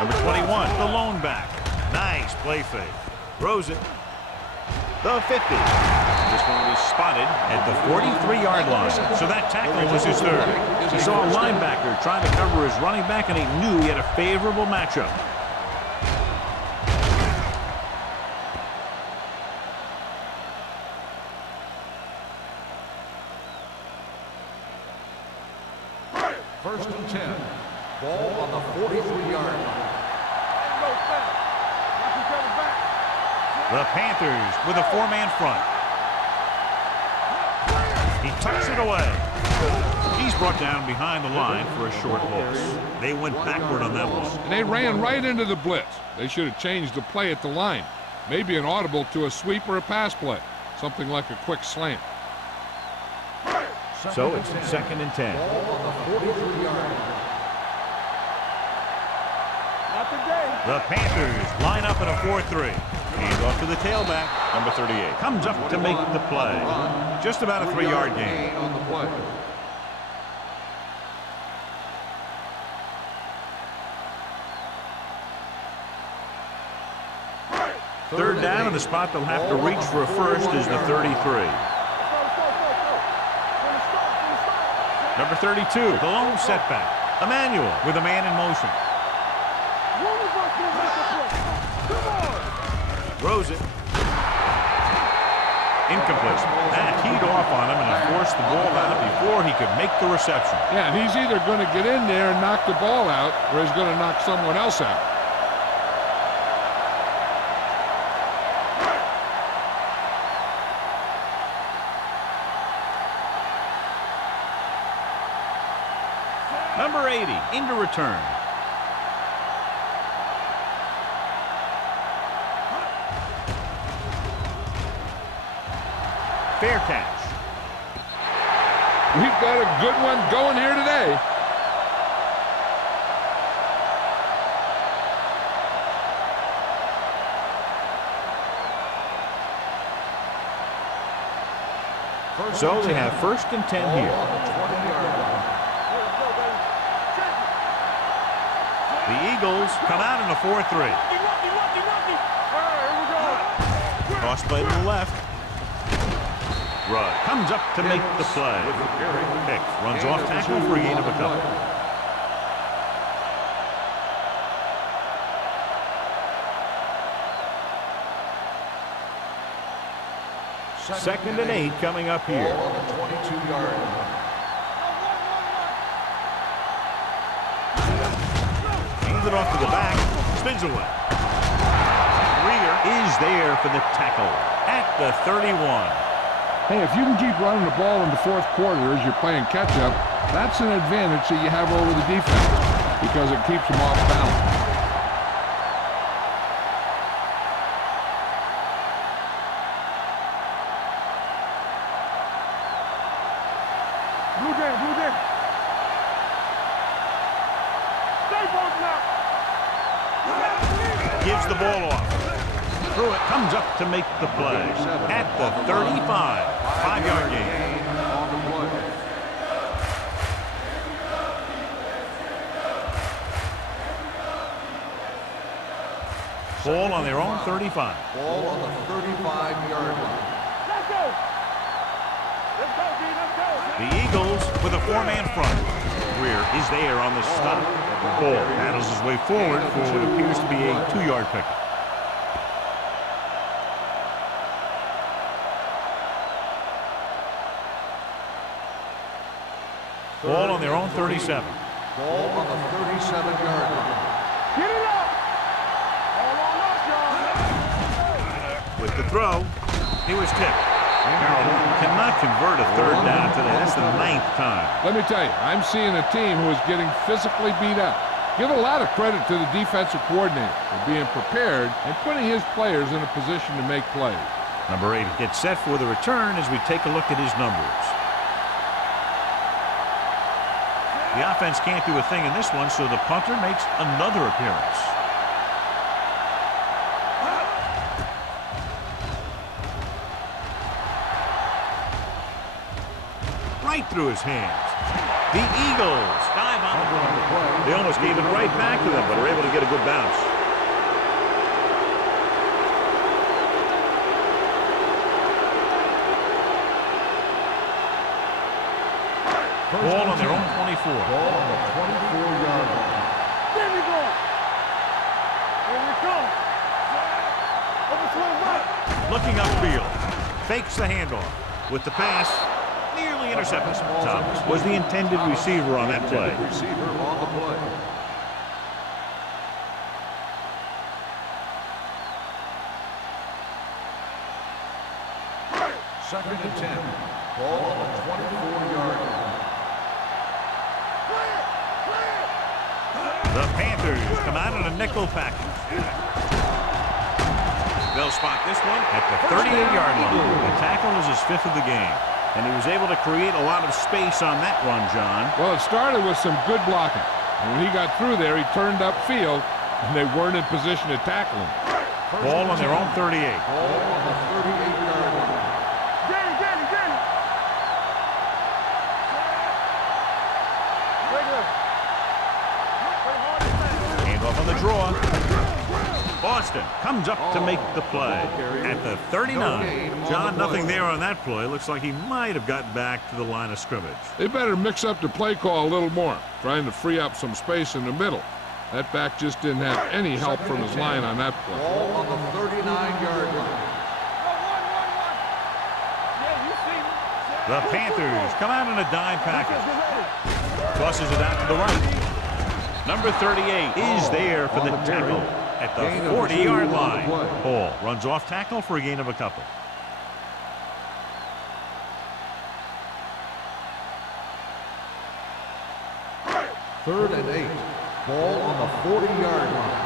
Number 21, the lone back. Nice play fake. Throws it. The 50. This one was spotted at the 43-yard line. So that tackle was his third. He saw a linebacker trying to cover his running back, and he knew he had a favorable matchup. First and 10. Ball on the 43-yard line. The Panthers with a four-man front. He tucks it away. He's brought down behind the line for a short loss. They went backward on that one. And they ran right into the blitz. They should have changed the play at the line. Maybe an audible to a sweep or a pass play. Something like a quick slant. So it's second and 10. The Panthers line up in a 4-3. Hands off to the tailback. Number 38 comes up to make the play. Just about a 3-yard gain. On the play. Third down, and the spot they'll have to reach for a first is the 33. Number 32, the lone setback. Emmanuel with a man in motion. Throws it. Incomplete. That teed off on him and forced the ball out before he could make the reception. Yeah, and he's either going to get in there and knock the ball out, or he's going to knock someone else out. Number 80 into return. Fair catch. We've got a good one going here today. So they have first and 10 here. The Eagles come out in a 4-3. Cross play to the left. Rudd comes up to make the play. Pick runs off tackle for a gain of a couple. Second and 8 coming up here. On the 22-yard line. Hands it off to the back. Spins away. Greer is there for the tackle at the 31. Hey, if you can keep running the ball in the fourth quarter as you're playing catch-up, that's an advantage that you have over the defense because it keeps them off balance. Blue down, blue down. Stay both now. Gives the ball off. Through it, comes up to make the play. At the 35, 5-yard gain. On the play. Ball on their own 35. Ball on the 35-yard line. Let's go. Let's go, D. Let's go. The Eagles with a 4-man front. Greer is there on the stop. Ball paddles his way forward for what appears to be a 2-yard pickup. Ball on their own 37. Ball on the 37-yard line. Get it up. All on us, y'all. With the throw, he was tipped. Harold cannot convert a third down today. That's the 9th time. Let me tell you, I'm seeing a team who is getting physically beat up. Give a lot of credit to the defensive coordinator for being prepared and putting his players in a position to make plays. Number 8 gets set for the return as we take a look at his numbers. The offense can't do a thing in this one, so the punter makes another appearance. Right through his hands. The Eagles dive on the play. They almost gave it right back to them, but are able to get a good bounce. Ball on their own 24. Ball on the 24-yard line. There we go. Here we go. Overswing right. Looking upfield. Fakes the handoff. With the pass, nearly intercepted. Thomas was the intended receiver on that play. Receiver on the play. Second and 10. Ball on the 24-yard line. The Panthers come out in a nickel package. They'll spot this one at the 38-yard line. The tackle was his 5th of the game, and he was able to create a lot of space on that run, John. Well, it started with some good blocking. And when he got through there, he turned upfield, and they weren't in position to tackle him. Ball on their own 38. Ball on the 38-yard line. Get it, get it, get it. Handoff on the draw. Boston comes up to make the play at the 39. John, nothing there on that play. Looks like he might have gotten back to the line of scrimmage. They better mix up the play call a little more, trying to free up some space in the middle. That back just didn't have any help from his line on that play. Ball on the 39-yard line. The Panthers come out in a dime package. Tosses it out to the right. Number 38 is there for the tackle at the 40-yard line. Ball runs off tackle for a gain of a couple. Third and 8. Ball on the 40-yard line.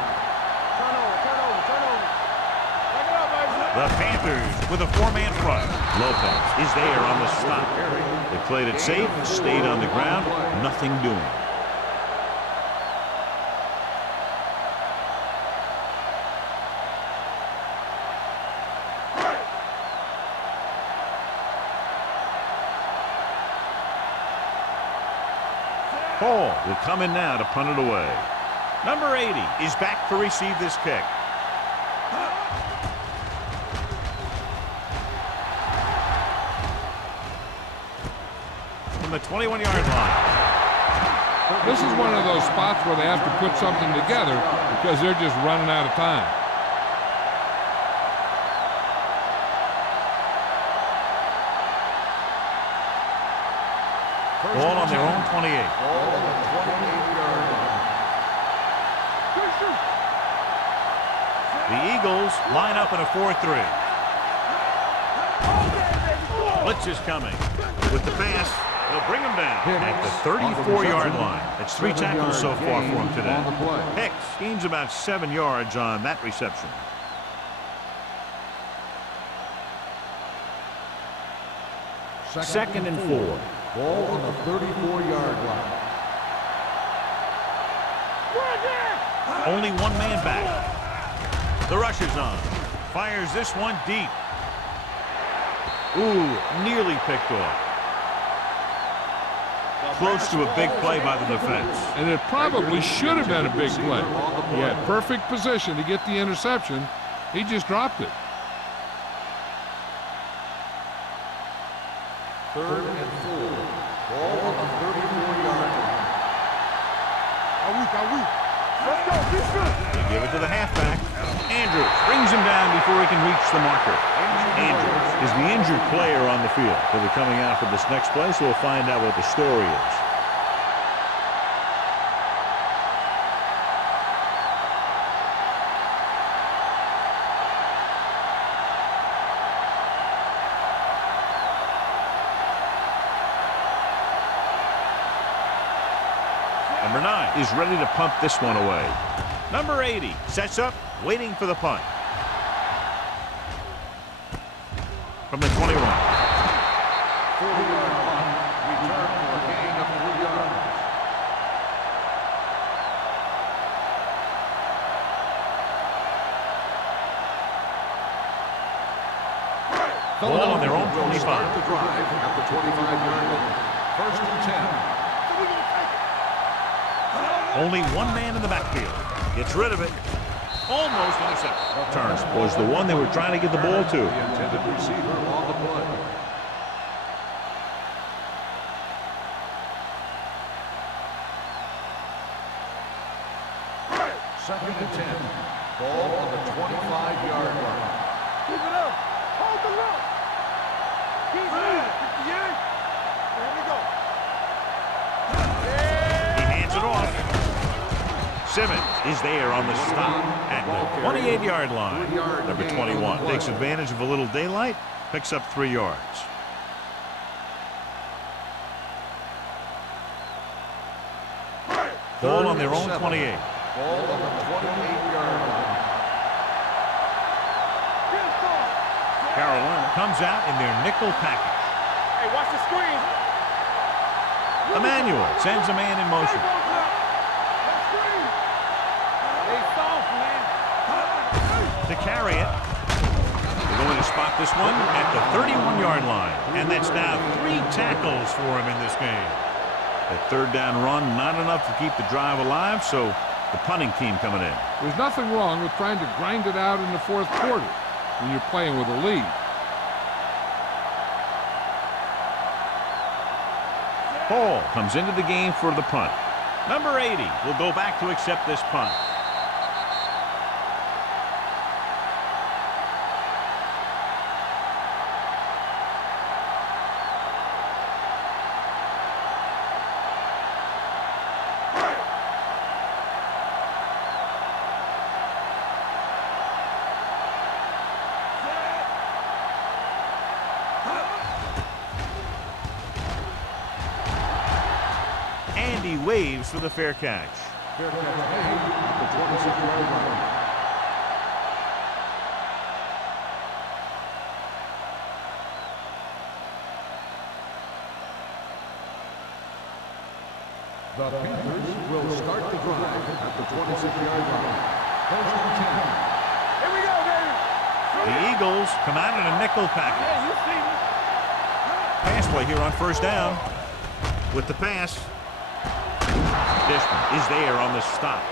The Panthers with a 4-man front. Lopez is there on the stop. They played it safe, stayed on the ground, nothing doing. Hall will come in now to punt it away. Number 80 is back to receive this kick. From the 21-yard line. This is one of those spots where they have to put something together because they're just running out of time. Ball on their own 28. Ball on the 28-yard line. The Eagles line up in a 4-3. Blitz is coming. With the pass, they'll bring him down at the 34-yard line. That's 3 tackles so far for him today. Hicks gains about 7 yards on that reception. Second and 4. Ball on the 34-yard line. Only one man back. The rush is on. Fires this one deep. Ooh, nearly picked off. Close to a big play by the defense. And it probably should have been a big play. He had perfect position to get the interception. He just dropped it. 3rd and 4. Ball on the 34-yard line. Let's go, defense. They give it to the halfback. Andrews brings him down before he can reach the marker. Andrews is the injured player on the field. He'll be coming out for this next play, so we'll find out what the story is. Number 9 is ready to punt this one away. Number 80 sets up, waiting for the punt. From the 21. 40-yard punt. Return for a gain of 3 yards. Ball on their own 25. Start the drive at the 25-yard line. 1st and 10. Only one man in the backfield. Gets rid of it. Almost intercepted. Turns was the one they were trying to get the ball to. The intended receiver on the play. Second and 10. Ball on the 25-yard line. Keep it up. Hold the look. Keep it. 58. Here we go. He hands it off. Simmons is there on the stop at the 28-yard line. Number 21 takes advantage of a little daylight, picks up 3 yards. Ball on their own 28. Ball on the 28-yard line. Carolina comes out in their nickel package. Hey, watch the screen. Emmanuel sends a man in motion. They soft, man. To carry it. They're going to spot this one at the 31-yard line. And that's now 3 tackles for him in this game. That 3rd down run, not enough to keep the drive alive, so the punting team coming in. There's nothing wrong with trying to grind it out in the 4th quarter when you're playing with a lead. Hall comes into the game for the punt. Number 80 will go back to accept this punt. Andy waves for the fair catch. Fair catch made at the 26-yard line. The Panthers will start the drive at the 26-yard line. 1st and 10. Here we go, baby. The Eagles come out in a nickel package. Yeah, you see me. Pass play here on 1st down. With the pass. Dishman is there on the stop.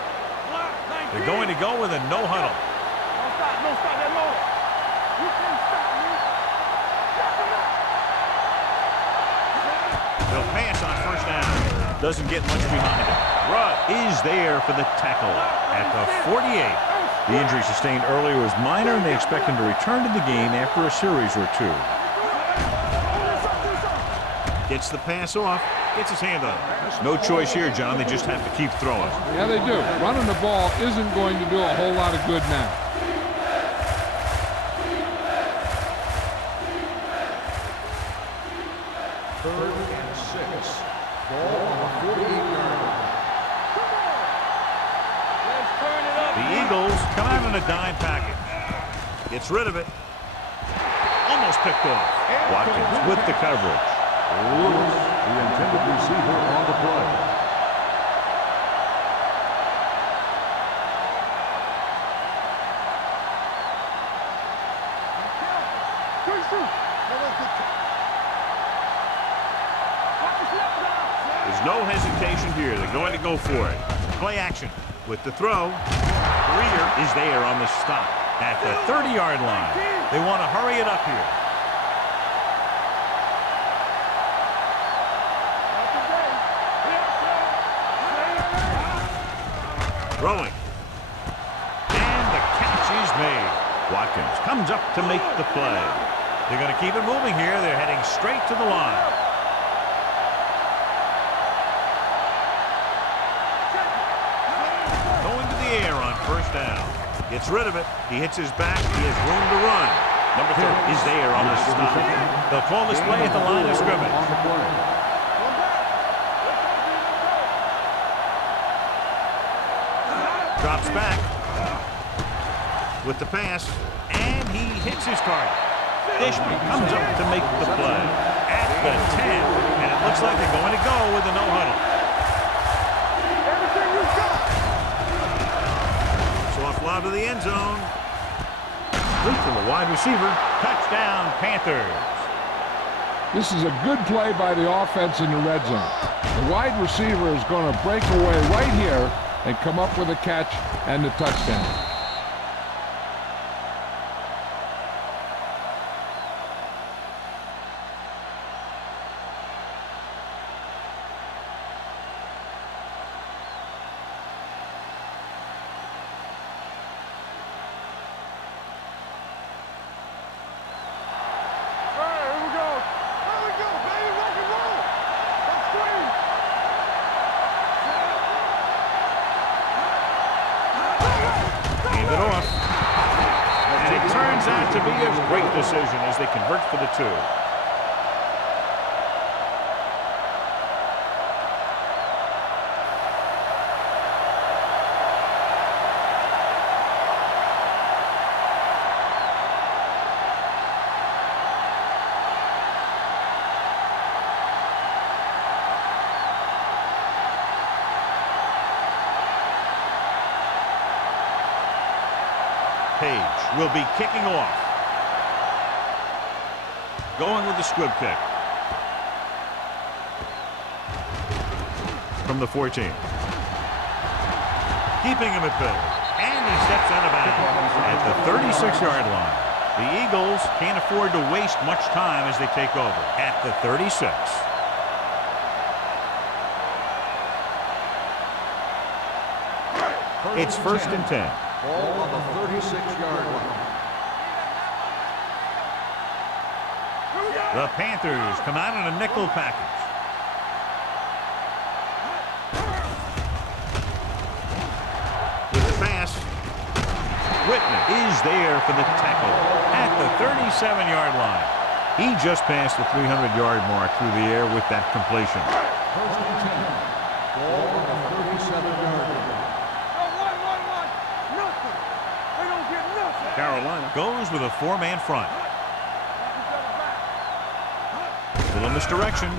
Block, 19. They're going to go with a no huddle. Don't stop that low. You can't stop me. Stop him up. They'll pass on 1st down. Doesn't get much behind it. Rudd is there for the tackle at the 48. The injury sustained earlier was minor, and they expect him to return to the game after a series or 2. Gets the pass off. Gets his hand on it. No choice here, John. They just have to keep throwing. Yeah, they do. Running the ball isn't going to do a whole lot of good now. Third and 6. Ball on the 48-yard line. Let's turn it up. The Eagles come out in a dime package. Gets rid of it. Almost picked off. Watkins with the coverage. Lewis receiver on the play. There's no hesitation here. They're going to go for it. Play action with the throw. Greer is there on the stop at the 30-yard line. They want to hurry it up here. Throwing. And the catch is made. Watkins comes up to make the play. They're going to keep it moving here. They're heading straight to the line. Going to the air on first down. Gets rid of it. He hits his back. He has room to run. Number 30 is there on the stop. They'll call this play at the line of scrimmage. Drops back with the pass, and he hits his target. Ishby comes up to make the play at the 10, and it looks like they're going to go with a no-huddle. So off lob to the end zone. Complete to the wide receiver. Touchdown, Panthers. This is a good play by the offense in the red zone. The wide receiver is going to break away right here and come up with a catch and the touchdown. To be a great decision as they convert for the 2. Page will be kicking off. Going with the squib kick. From the 14. Keeping him at bay. And he steps out of bounds at the 36-yard line. The Eagles can't afford to waste much time as they take over at the 36. It's first and 10. Ball on the 36-yard line. The Panthers come out in a nickel package. With the pass, Whitman is there for the tackle at the 37-yard line. He just passed the 300-yard mark through the air with that completion. First and 10. Ball on the 37-yard line. Carolina goes with a 4-man front. Little misdirection.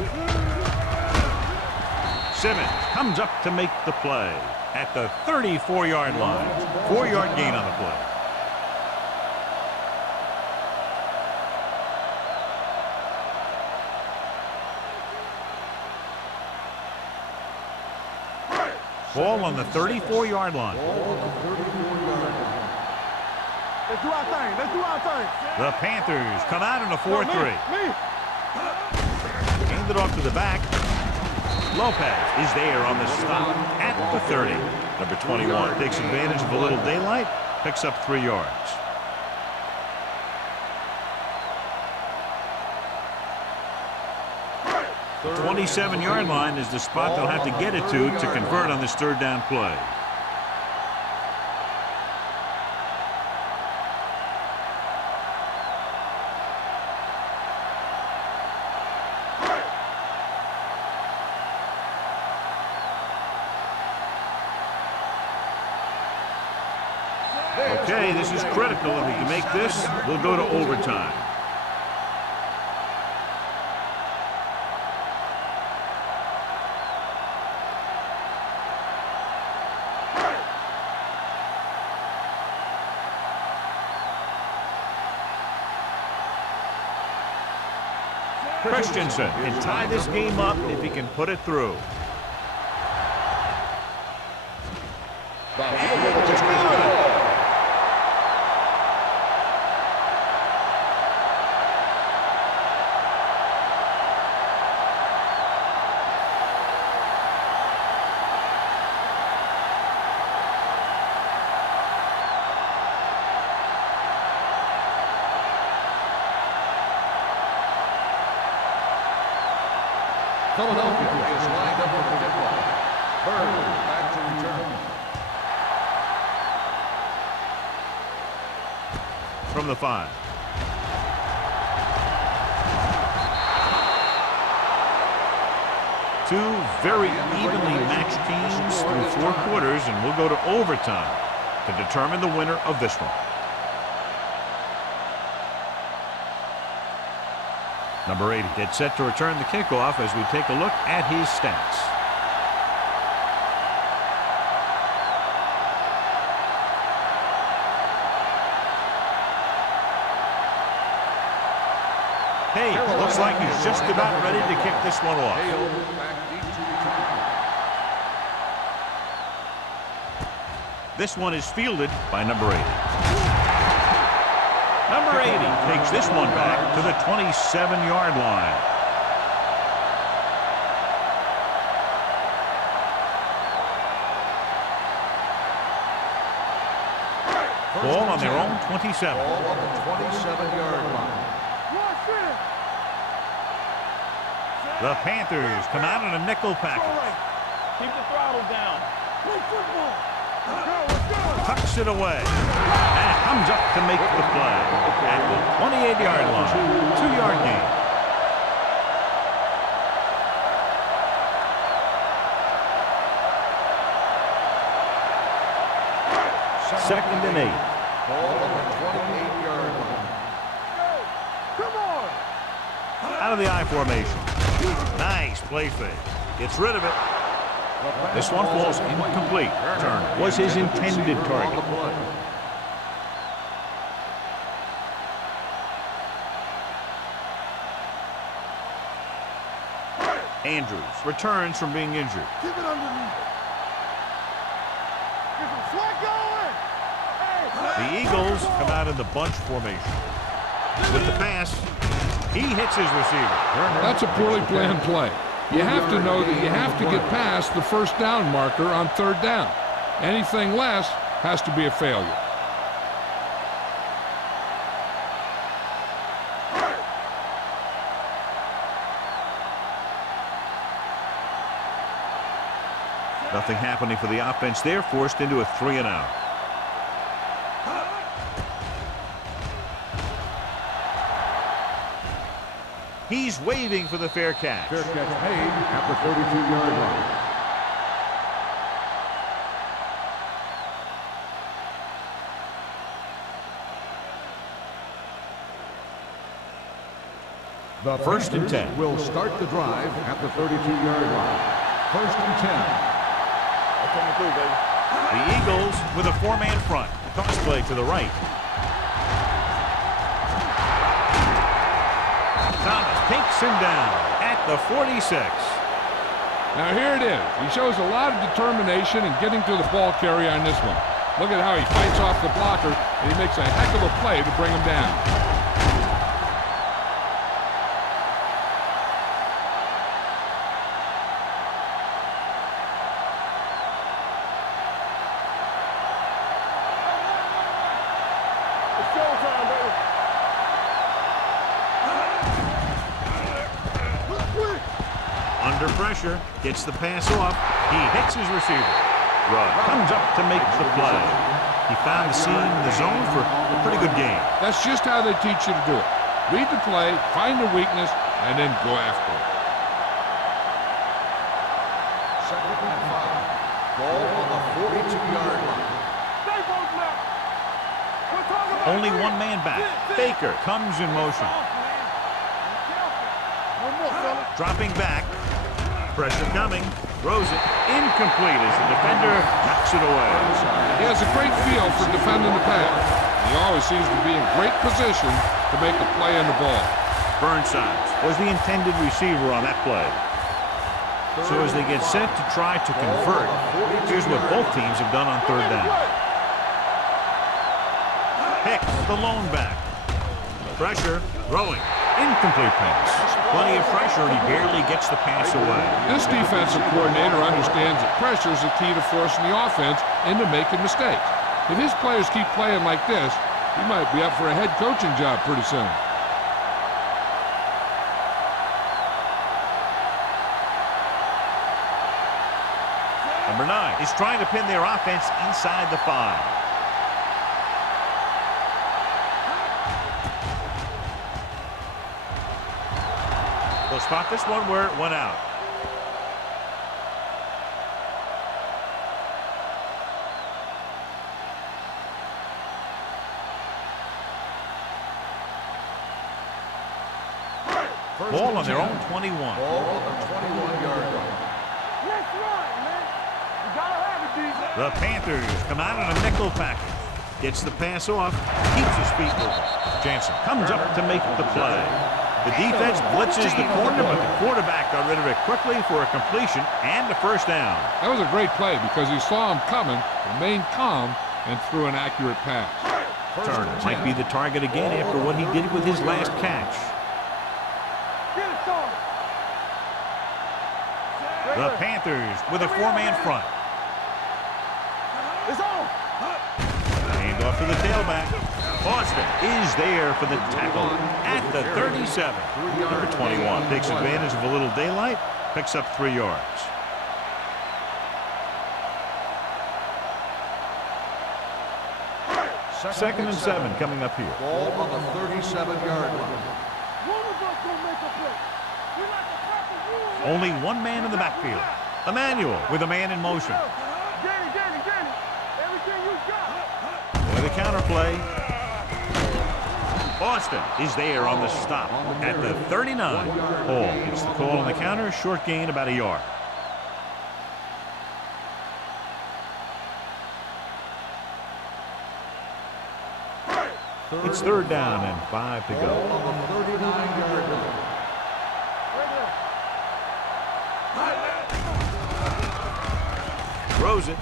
Simmons comes up to make the play at the 34-yard line. 4-yard gain on the play. Ball on the 34-yard line. Let's do our thing. Let's do our thing. The Panthers come out in a 4-3. Hand it off to the back. Lopez is there on the stop at the 30. Number 21 takes advantage of a little daylight, picks up 3 yards. The 27-yard line is the spot they'll have to get it to convert on this 3rd down play. Okay, this is critical. If we can make this, we'll go to overtime. Christensen can tie this game up if he can put it through. It's good. Philadelphia is lined up for the kickoff. Bird back to return. From the 5. Two very evenly matched teams through 4 quarters, and we'll go to overtime to determine the winner of this one. Number 80 gets set to return the kickoff as we take a look at his stats. Hey, looks like he's just about ready to kick this one off. This one is fielded by number 80. Number 80 takes this one back to the 27-yard line. Ball on their own 27. Ball on the 27-yard line. The Panthers come out in a nickel package. Keep the throttle down. Play football. Tucks it away. And comes up to make the play at the 28-yard line. 2-yard gain. Second and 8. Ball on the 28-yard line. Come on. Out of the I formation. Nice play fake. Gets rid of it. This one falls incomplete. Turner was his intended target. Andrews returns from being injured. Keep it underneath. Get some slack going. The Eagles come out in the bunch formation. With the pass, he hits his receiver. That's a poorly planned play. You have to know that you have to get past the first down marker on 3rd down. Anything less has to be a failure. Nothing happening for the offense there, forced into a 3-and-out. He's waving for the fair catch. Fair catch made at the 32-yard line. The First and Panthers 10. will start the drive at the 32-yard line. First and 10. The Eagles with a 4-man front. Toss play to the right. Thomas takes him down at the 46. Now here it is. He shows a lot of determination in getting to the ball carrier on this one. Look at how he fights off the blocker, and he makes a heck of a play to bring him down. It's showtime, baby. Under pressure, gets the pass off. He hits his receiver. Rudd comes up to make the play. He found the seam in the zone for a pretty good game. That's just how they teach you to do it. Read the play, find the weakness, and then go after it. Second and 5. Ball on the 42-yard line. Stay both left. We're talking about Only three. one man back. Baker comes in motion. One more, fella. Dropping back. Pressure coming. Throws it. Incomplete as the defender knocks it away. He has a great feel for defending the pass. He always seems to be in great position to make a play on the ball. Burnside was the intended receiver on that play. So as they get set to try to convert, here's what both teams have done on third down. Hicks, the lone back. Pressure, throwing. Incomplete pass. Plenty of pressure, and he barely gets the pass away. This defensive coordinator understands that pressure is the key to forcing the offense into making mistakes. If his players keep playing like this, he might be up for a head coaching job pretty soon. Number 9 is trying to pin their offense inside the 5. They'll spot this one where it went out. Ball on their own 21. Ball on the 21-yard line. Let's run, man. You gotta have it, DJ. The Panthers come out in a nickel package. Gets the pass off, keeps his feet moving. Jansen comes up to make the play. The defense blitzes the corner, but the quarterback got rid of it quickly for a completion and a first down. That was a great play because he saw him coming, remained calm, and threw an accurate pass. Turner might be the target again after what he did with his last catch. Get it, Tom. The Panthers with a 4-man front. It's on. Hand off to the tailback. Boston is there for the tackle at the 37. Number 21 takes advantage of a little daylight, picks up 3 yards. Second and 7 coming up here. Ball on the 37-yard line. One of us gonna make a play. We like to practice rules. Only one man in the backfield. Emmanuel with a man in motion. Danny. Everything you got. With a counter play. Boston is there on the stop at the 39. Hall gets the call on the counter. Short gain, about a yard. It's third down and 5 to go. Ball on the 39-yard line. Throws it.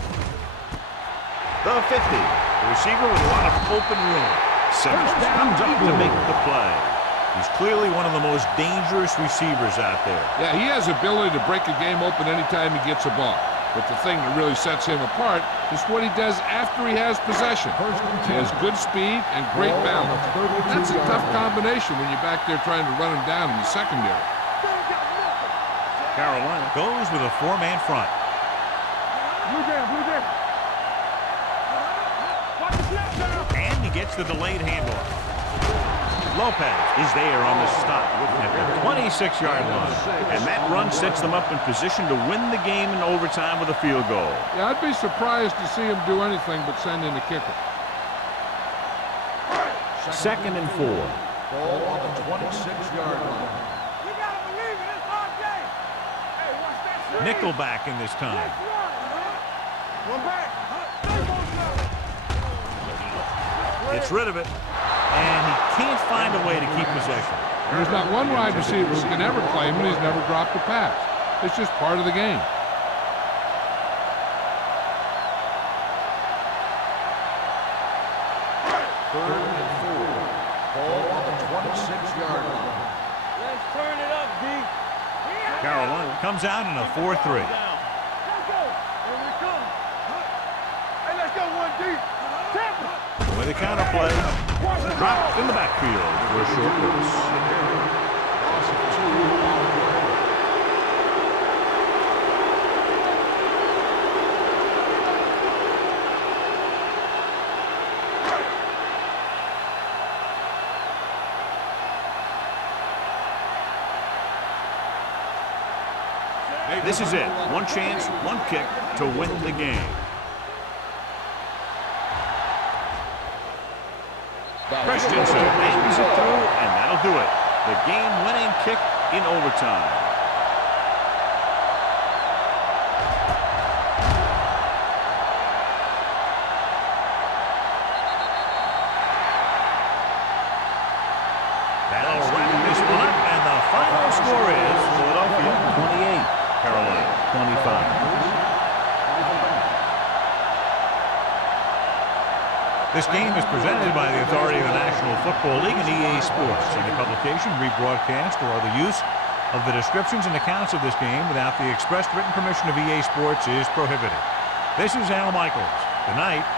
The 50. The receiver with a lot of open room. Simmons comes up to make the play. He's clearly one of the most dangerous receivers out there. Yeah, he has the ability to break a game open anytime he gets a ball. But the thing that really sets him apart is what he does after he has possession. He has good speed and great balance. That's a tough combination when you're back there trying to run him down in the secondary. Carolina goes with a 4-man front. Blue down. Watch the snap down. And he gets the delayed handoff. Lopez is there on the stop at the 26-yard line. And that run sets them up in position to win the game in overtime with a field goal. Yeah, I'd be surprised to see him do anything but send in a kicker. Second and 4. Ball on the 26-yard line. You gotta believe it. It's our game. Hey, watch that shit. Nickelback in this time. Let's run. One back. Gets rid of it. And he can't find a way to keep possession. There's not one wide receiver who can ever claim it. He's never dropped a pass. It's just part of the game. Third and 4. Ball on the 26-yard line. Let's turn it up, D. Carolina comes out in a 4-3. Let's go. Here we come. Hey, let's go, 1D. Tampa. With a counter play, dropped in the backfield for a short pass. Loss of 2 on the play. This is it. One chance, one kick to win the game. Christensen bangs it through, and that'll do it. The game-winning kick in overtime. That'll wrap this one up. 25. This game is presented by the authority of the National Football League and EA Sports. Any publication, rebroadcast, or other use of the descriptions and accounts of this game without the expressed written permission of EA Sports is prohibited. This is Al Michaels. Good night.